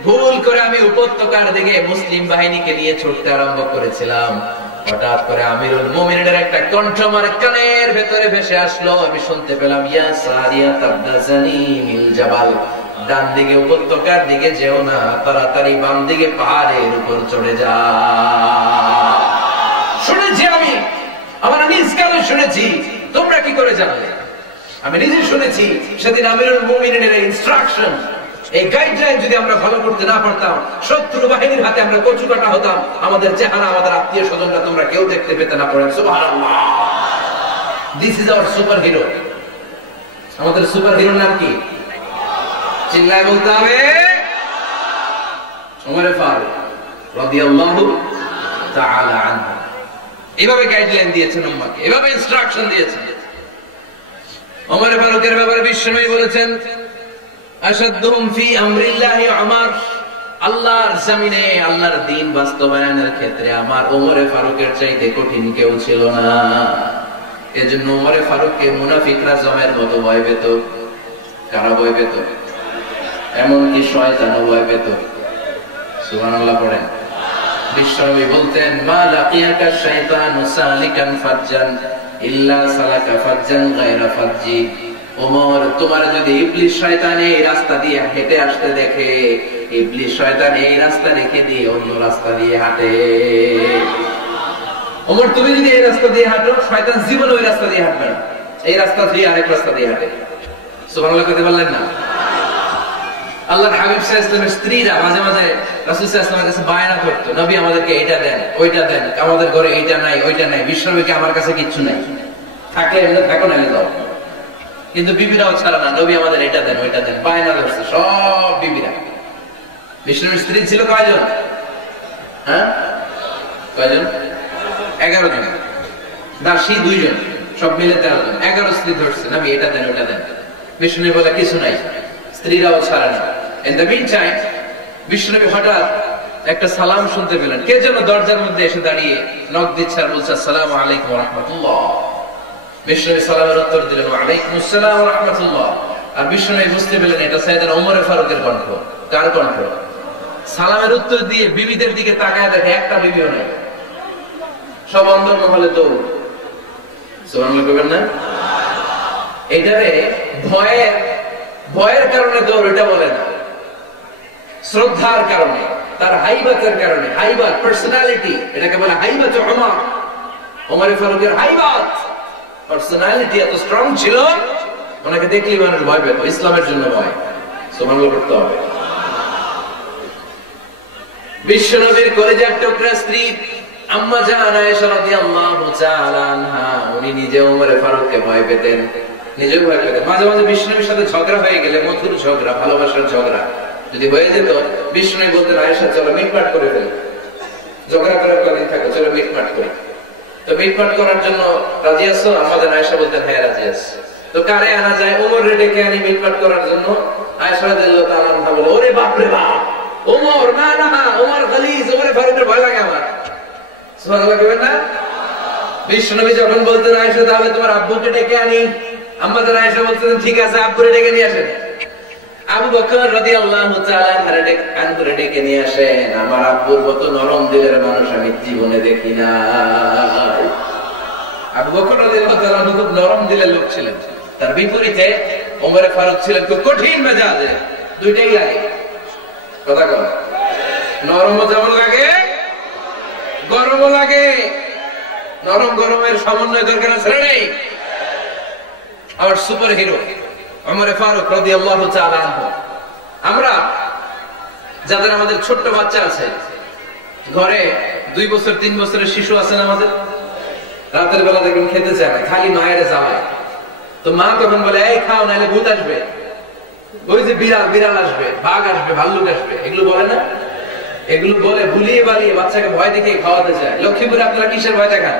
ভুল করে আমি উপত্যকার দিকে মুসলিম বাহিনীকে নিয়ে ছুটতে আরম্ভ করেছিলাম। হঠাৎ করে আমিরুল মুমিনিনের একটা কণ্ঠ আমার কানের ভেতরে ভেসে আসলো। আমি শুনতে পেলাম, ইয়া সারিয়া তাবদাজানি মিল জাবাল, ডান দিকে উপত্যকার দিকে যেও না, তাড়াতাড়ি বাম দিকে পাহাড়ের উপর চড়ে যা। শুনেছি আমি, আমার নিজ কানে শুনেছি, তোমরা কি করে জানলে? আমি নিজে শুনেছি। সেদিন আমিরুল মুমিনিনের ইনস্ট্রাকশন, এই গাইডলাইন যদি আমরা ফলো করতে না পারতাম, শত্রু বাহিনীর হাতে আমরা কচু কাটা হতাম। আমাদের চেহারা, আমাদের আত্মীয় স্বজনরা তোমরা কেউ দেখতে পেতে না পারেন। সুবহানাল্লাহ। This is our super hero. আমাদের সুপার হিরোর নাম কি? চিল্লায় বলতে হবে, ওমর ফারুক রাদিয়াল্লাহু তাআলা আনহু। এভাবে গাইডলাইন দিয়েছেন উম্মাহকে, এভাবে ইনস্ট্রাকশন দিয়েছেন। ওমর ফারুকের ব্যাপারে বিশ্বনবী বলেছেন, আশাদ্দুহুম ফি আমরিল্লাহি উমর, আল্লাহর জমিনে আল্লাহর দ্বীন বাস্তবায়নের ক্ষেত্রে আমার ওমর ফারুকের চাইতে কঠিন কেউ ছিল না। এজন্য ওমর ফারুককে মুনাফিকরা জমের মতো ভয় পেত। কারা ভয় পেত? এমনকি শয়তানও ভয় পেত। সুবহানাল্লাহ পড়েন। বিশ্বনবী বলতেন, মা লাকিয়াকা শাইতানু সালিকান ফাজ্জান ইল্লা সালাকা ফাজ্জান গায়রা ফাজ্জি। ওমর, তোমার যদি ইবলিস শয়তান এই রাস্তা দিয়ে হেঁটে আসতে দেখে, ইবলিস শয়তান এই রাস্তা রেখে দিয়ে অন্য রাস্তা দিয়ে হাঁটে। ওমর, তুমি যদি এই রাস্তা দিয়ে হাঁটো, শয়তান জীবন ওই রাস্তা দিয়ে হাঁটবে না, এই রাস্তা দিয়ে আরেক রাস্তা দিয়ে হাঁটে। সুবহানাল্লাহ কইতে পারলেন না? আল্লাহর হাবিব সাল্লাল্লাহু আলাইহি ওয়াসাল্লামের স্ত্রীরা মাঝে মাঝে রাসূল সাল্লাল্লাহু আলাইহি ওয়াসাল্লামের কাছে বায়না করতো, নবী আমাদেরকে এইটা দেন, ওইটা দেন, আমাদের ঘরে এইটা নাই, ওইটা নাই। বিশ্বনবীকে, আমার কাছে কিচ্ছু নাই, থাকলে এমনি থাকো, না দাও। কিন্তু বিবিরাও ছাড়া না, নবী আমাদের এটা দেন, ওইটা দেন, বায়না ধরছে সব বিবিরা। বিষ্ণুর স্ত্রী ছিল কয়জন? হ্যাঁ, কয়জন? 11 জন। দাসী 2 জন, সব মিলে 13 জন। 11 স্ত্রী ধরছে, নবী এটা দেন, ওইটা দেন। বিষ্ণু বলে কিছু নাই, স্ত্রীরাও ছাড়া না। ইন দ্য মিন টাইম বিষ্ণুনবী হঠাৎ একটা সালাম শুনতে পেলেন। কে যেন দরজার মধ্যে এসে দাঁড়িয়ে নক দিচ্ছে আর বলছে, আসসালামু আলাইকুম ওয়া রাহমাতুল্লাহ। বিষ্ণুনবী সালামের উত্তর দিলেন, ওয়া আলাইকুম আসসালাম ওয়া রাহমাতুল্লাহ। আর বিষ্ণুনবী বুঝতে পেলেন এটা সাইয়েদনা ওমর ফারুকের কণ্ঠ। কার কণ্ঠ? সালামের উত্তর দিয়ে বিবিদের দিকে তাকায় দেখে একটা বিবিও নাই, সব অন্দরমহলে দৌড়। সুবহানাল্লাহ কইবেন না? এটারে ভয়ের কারণে দৌড় এটা বলে না, শ্রদ্ধার কারণে, তার হাইবাতের কারণে। হাইবাত, পার্সোনালিটি, এটাকে বলে হাইবাত ওমর। ওমর ফারুকের হাইবাত, পার্সোনালিটি এত স্ট্রং ছিল, ওনাকে দেখলেই মানুষ ভয় পেত। ইসলামের জন্য ভয়। সুবহানাল্লাহ করতে হবে। বিশ্বনবীর কলিজার টুকরা স্ত্রী আম্মা জান আয়েশা রাদিয়াল্লাহু তাআলা আনহা, উনি নিজে ওমর ফারুককে ভয় পেতেন, নিজেও ভয় পেতেন। মাঝে মাঝে বিশ্বনবীর সাথে ঝগড়া হয়ে গেলে, মধুর ঝগড়া, ভালোবাসার ঝগড়া যদি হয়ে যেত, বিশ্বনবী বলতেন, আয়েশা চলো মিটমাট করে ফেলি, ঝগড়া করে কদিন থাকো, চলো মিটমাট করি। তো মিটমাট করার জন্য রাজি আছো? আমাদের আয়েশা বলতেন, হ্যাঁ রাজি আছি। তো কারে আনা যায়? ওমর রে ডেকে আনি মিটমাট করার জন্য। আয়েশা রাদিয়াল্লাহু তাআলা আনহা বলে, ওরে বাপ রে বাপ, ওমর না না, ওমর গলিজ, ওমর ফারুকের ভয় লাগে আমার। সুবহানাল্লাহ কইবেন না? বিশ্বনবী যখন বলতেন, আয়েশা তাহলে তোমার আব্বুকে ডেকে আনি, আমাদের আয়েশা বলতেন, ঠিক আছে আব্বুরে ডেকে নিয়ে আসেন। আবু বকর রাদিয়াল্লাহু তাআলা আনহু ডেকে নিয়ে আসেন। আমার আব্বুর মতো নরম দিলের মানুষ আমি জীবনে দেখি না। আবু বকর রাদিয়াল্লাহু তাআলা আনহু খুব নরম দিলের লোক ছিলেন। তার বিপরীতে ওমর ফারুক ছিলেন খুব কঠিন মেজাজে। দুইটাই লাগে, কথা কন। নরমও যেমন লাগে, গরমও লাগে। নরম গরমের সমন্বয় দরকার আছে নেই? আমার সুপার হিরো ওমর ফারুক রাদিয়াল্লাহু তাআলা আনহু। আমরা যাদের আমাদের ছোট্ট বাচ্চা আছে, ঘরে 2 বছর 3 বছরের শিশু আছেন আমাদের, রাতের বেলা দেখবেন খেতে চায় না, খালি মায়ের জ্বালায়। তো মা তখন বলে, এই খাও নাহলে ভূত আসবে, ওই যে বিড়াল আসবে, বাঘ আসবে, ভাল্লুক আসবে, এগুলো বলে না? এগুলো বলে ভুলিয়ে বালিয়ে বাচ্চাকে ভয় দেখিয়ে খাওয়াতে চায়। লক্ষ্মীপুরে আপনারা কিসের ভয় দেখান?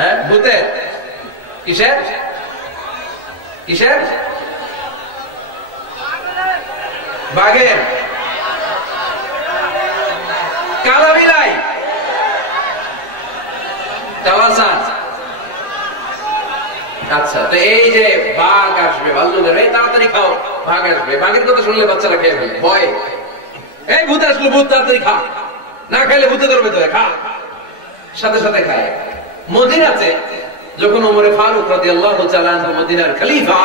হ্যাঁ ভূতের কিসের কিসের বাঘের কালা বিলাই কালাসান। আচ্ছা তো এই যে বাঘ আসবে ভাল্লুকের এই তাড়াতাড়ি খাও বাঘ আসবে বাঘের কথা শুনলে বাচ্চারা খেয়ে ফেলে ভয় এই ভূত আসলো ভূত তাড়াতাড়ি খা না খাইলে ভূতে ধরবে তোরে খা সাথে সাথে খায়। মদিনাতে যখন ওমরে ফারুক রাদিয়াল্লাহু তাআলা আনহু মদিনার খলিফা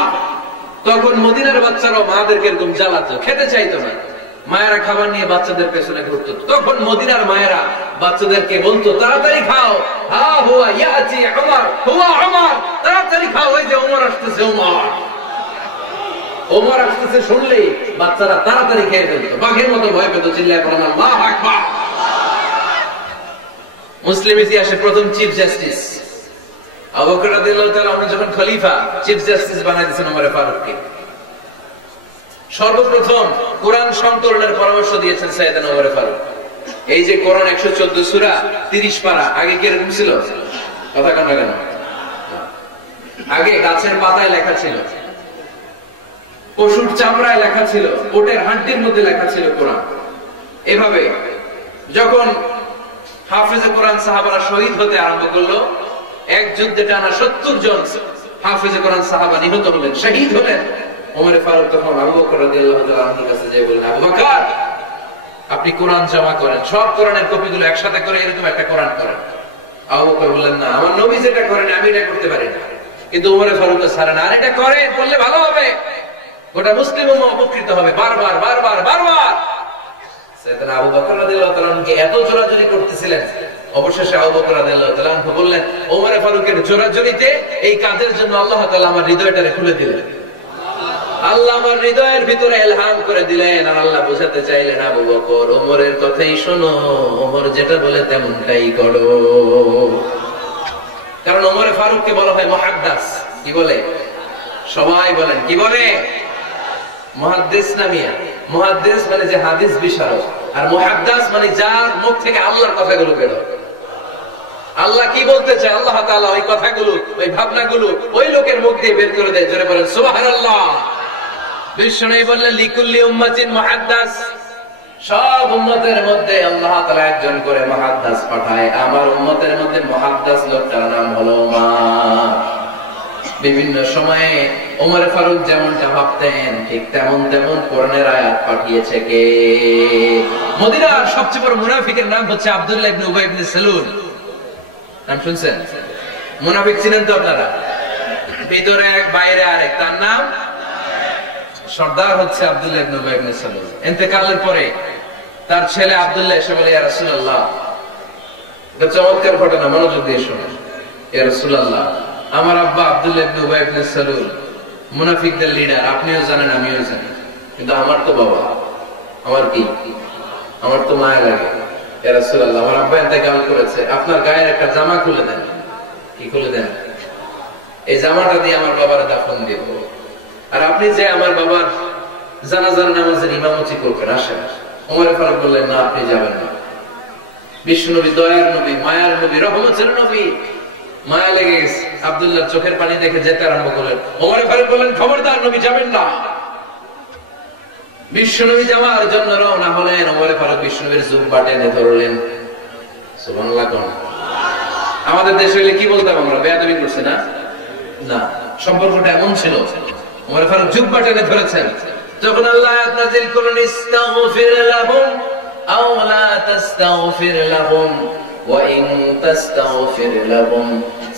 তখন মদিনার বাচ্চারাও মাদেরকে এরকম জ্বালাতো খেতে চাইতো না মায়েরা খাবার নিয়ে বাচ্চাদের পেছনে ঘুরতো তখন মদিনার মায়েরা বাচ্চাদেরকে বলতো তাড়াতাড়ি খাও হা হুয়া ইয়াতি উমর হুয়া উমর তাড়াতাড়ি খাও ওই যে ওমর আসতেছে ওমর ওমর আসতেছে শুনলেই বাচ্চারা তাড়াতাড়ি খেয়ে ফেলতো বাঘের মতো ভয় পেত চিল্লায় পড়েন আল্লাহু আকবার। মুসলিম ইতিহাসে প্রথম চিফ জাস্টিস আবু বকর রাদিয়াল্লাহু তাআলা আনহু যখন খলিফা চিফ জাস্টিস বানাই দিয়েছেন ওমর ফারুককে সর্বপ্রথম কোরআন সংকলনের পরামর্শ দিয়েছেন সাইয়েদনা ওমর ফারুক। এই যে কোরআন 114 সূরা 30 পারা আগে কি এরকম ছিল কথা কেন কেন আগে গাছের পাতায় লেখা ছিল পশুর চামড়ায় লেখা ছিল ওটের হাড্ডির মধ্যে লেখা ছিল কোরআন। এভাবে যখন হাফেজে কোরআন সাহাবারা শহীদ হতে আরম্ভ করলো এক যুদ্ধে টানা 70 জন হাফেজে কোরআন সাহাবা নিহত হলেন শহীদ হলেন ওমর ফারুক তখন আবু বকর রাদিয়াল্লাহু তাআলা আনহুর কাছে যেয়ে বললেন আবু বকর আপনি কোরআন জমা করেন সব কোরআনের কপিগুলো একসাথে করে এরকম একটা কোরআন করেন। আবু বকর বললেন না আমার নবী যেটা করেন আমি এটা করতে পারি না কিন্তু ওমর ফারুক ছাড়েন আর এটা করে বললে ভালো হবে গোটা মুসলিম উম্মাহ উপকৃত হবে বারবার বারবার বারবার। সাইয়েদনা আবু বকর রাদিয়াল্লাহু তাআলা আনহুকে এত জোরাজুরি করতেছিলেন অবশেষে আবু বকর রাদিয়াল্লাহু তাআলা আনহু বললেন ওমর ফারুকের জোরাজুরিতে এই কাজের জন্য আল্লাহ তাআলা আমার হৃদয়টারে খুলে দিলেন আল্লাহ আমার হৃদয়ের ভিতরে ইলহাম করে দিলেন আর আল্লাহ বোঝাতে চাইলেন আবু বকর ওমরের কথাই শোনো ওমর যেটা বলে তেমনটাই করো কারণ ওমর ফারুককে বলা হয় মুহাদ্দিস কি বলে সবাই বলেন কি বলে মুহাদ্দিস নামিয়া মুহাদ্দিস মানে যে হাদিস বিশারদ আর মুহাদ্দিস মানে যার মুখ থেকে আল্লাহর কথাগুলো বের হয় আল্লাহ কি বলতে চায় আল্লাহ তাআলা ওই কথাগুলো ওই ভাবনাগুলো ওই লোকের মুখ দিয়ে বের করে দেয় জোরে বলেন সুবহানাল্লাহ। বিষ্ণু বললেন লিকুল্লি উম্মাতিন মুহাদ্দিস সব উম্মতের মধ্যে আল্লাহ তাআলা একজন করে মুহাদ্দিস পাঠায় আমার উম্মতের মধ্যে মুহাদ্দিস লোকটার নাম হলো ওমর। বিভিন্ন সময়ে ওমর ফারুক যেমনটা ভাবতেন ঠিক তেমন তেমন কোরআনের আয়াত পাঠিয়েছে কে মদিনার সবচেয়ে বড় মুনাফিকের নাম হচ্ছে আব্দুল্লাহ ইবনে উবাই ইবনে সালুল নাম শুনছেন মুনাফিক চিনেন তো আপনারা ভিতরে এক বাইরে আরেক তার নাম সর্দার হচ্ছে আব্দুল্লাহ ইবনে উবাই ইবনে সালুল। ইন্তেকালের পরে তার ছেলে আব্দুল্লাহ এসে বলে ইয়া রাসূলুল্লাহ এটা চমৎকার ঘটনা মনোযোগ দিয়ে শুনুন ইয়া রাসূলুল্লাহ আমার আব্বা আব্দুল্লাহ ইবনে উবাই ইবনে সালুল মুনাফিকদের লিডার আপনিও জানেন আমিও জানি কিন্তু আমার তো বাবা আমার কি আমার তো মায়া লাগে ইয়া রাসূলুল্লাহ আমার আব্বা ইন্তেকাল করেছে আপনার গায়ের একটা জামা খুলে দেন কি খুলে দেন এই জামাটা দিয়ে আমার বাবারে দাফন দেব আর আপনি যে আমার বাবার জানাজার নামাজের ইমামতি করবেন আসেন। ওমর ফারুক বললেন না আপনি যাবেন না বিশ্বনবী দয়ার নবী মায়ার নবী রহমতের নবী মায়া লেগে গেছে আব্দুল্লাহর চোখের পানি দেখে যেতে আরম্ভ করলেন ওমর ফারুক বললেন খবরদার নবী যাবেন না। বিশ্বনবী যাওয়ার জন্য রওনা হলেন ওমর ফারুক বিশ্বনবীর জুব্বা টেনে ধরলেন সুবহানাল্লাহ কোন আমাদের দেশে হইলে কি বলতাম আমরা বেয়াদবি করছে না না সম্পর্কটা এমন ছিল ওমর ফারুক জুব্বা টেনে ধরেছেন তখন আল্লাহ আয়াত নাযিল করলেন ইস্তাগফির লাহুম আও লা তাস্তাগফির লাহুম ওয়া ইন তাস্তাগফির লাহুম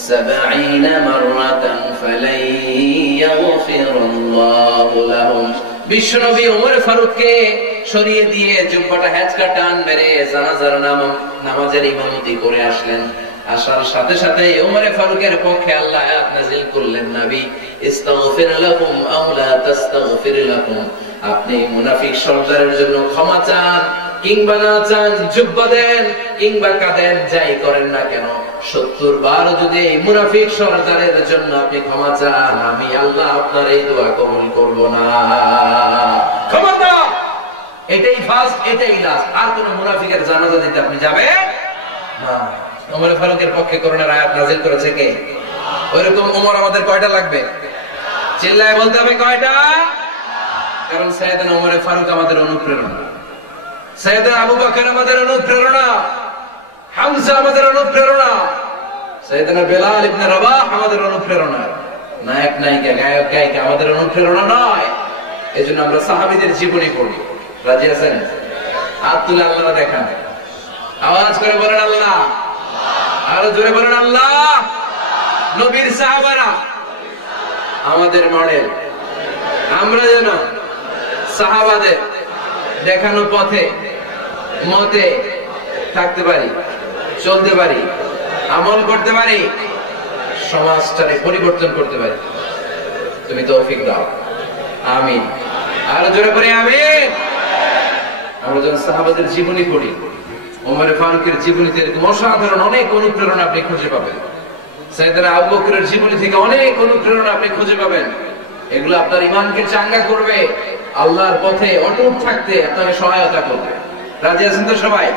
70 মাররাতান ফালাই ইয়াগফিরুল্লাহু লাহুম। বিশ্বনবী ওমর ফারুককে সরিয়ে দিয়ে জুব্বাটা হ্যাচকা টান মেরে জানাজার নামাজের ইমামতি করে আসলেন। আসার সাথে সাথে ওমর ফারুকের পক্ষে আল্লাহ আয়াত নাযিল করলেন নবী ইস্তাগফির লাহুম আও লা তাস্তাগফির লাহুম আপনি মুনাফিক সর্দারের জন্য ক্ষমা চান কিংবা না চান জুব্বা দেন কিংবা কাঁদেন যাই করেন না কেন 70 বার যদি এই মুনাফিক সর্দারের জন্য আপনি ক্ষমা চান আমি আল্লাহ আপনার এই দোয়া কবুল করব না। ক্ষমা দাও এটাই ফার্স্ট এটাই লাস্ট আর কোন মুনাফিকের জানাজা দিতে আপনি যাবেন না। ওমর ফারুকের পক্ষে করোনার আয়াত নাযিল করেছে কে? ওইরকম ওমর আমাদের কয়টা লাগবে? চিল্লায় বলতে হবে কয়টা? কারণ সাইয়েদনা ওমর ফারুক আমাদের অনুপ্রেরণা, সাইয়েদনা আবু বকর আমাদের অনুপ্রেরণা, হামজা আমাদের অনুপ্রেরণা, সাইয়েদনা বেলাল ইবনে রাবাহ আমাদের অনুপ্রেরণা। নায়ক নায়িকা, গায়ক গায়িকা আমাদের অনুপ্রেরণা নয়। এজন্য আমরা সাহাবীদের জীবনী পড়ি। রাজি আছেন? হাত তুলে আল্লাহ দেখান, আওয়াজ করে বলেন আল্লাহ, আরো জোরে বলেন আল্লাহ। নবীর সাহাবারা আমাদের মডেল, আমরা যেন সাহাবাদের দেখানো পথে মতে থাকতে পারি, চলতে পারি, আমল করতে পারি, সমাজটাকে পরিবর্তন করতে পারি। তুমি তৌফিক দাও, আমিন। আরো জোরে করে আমিন। আমরা যখন সাহাবাদের জীবনী পড়ি, ওমর ফারুকের জীবনীতে এরকম অসাধারণ অনেক অনুপ্রেরণা আপনি খুঁজে পাবেন। সাইয়েদনা আবু বকরের জীবনী থেকে অনেক অনুপ্রেরণা আপনি খুঁজে পাবেন। এগুলো আপনার ঈমানকে চাঙ্গা করবে, আল্লাহর পথে অটুট থাকতে আপনাকে সহায়তা করবে। রাজি আছেন তো সবাই?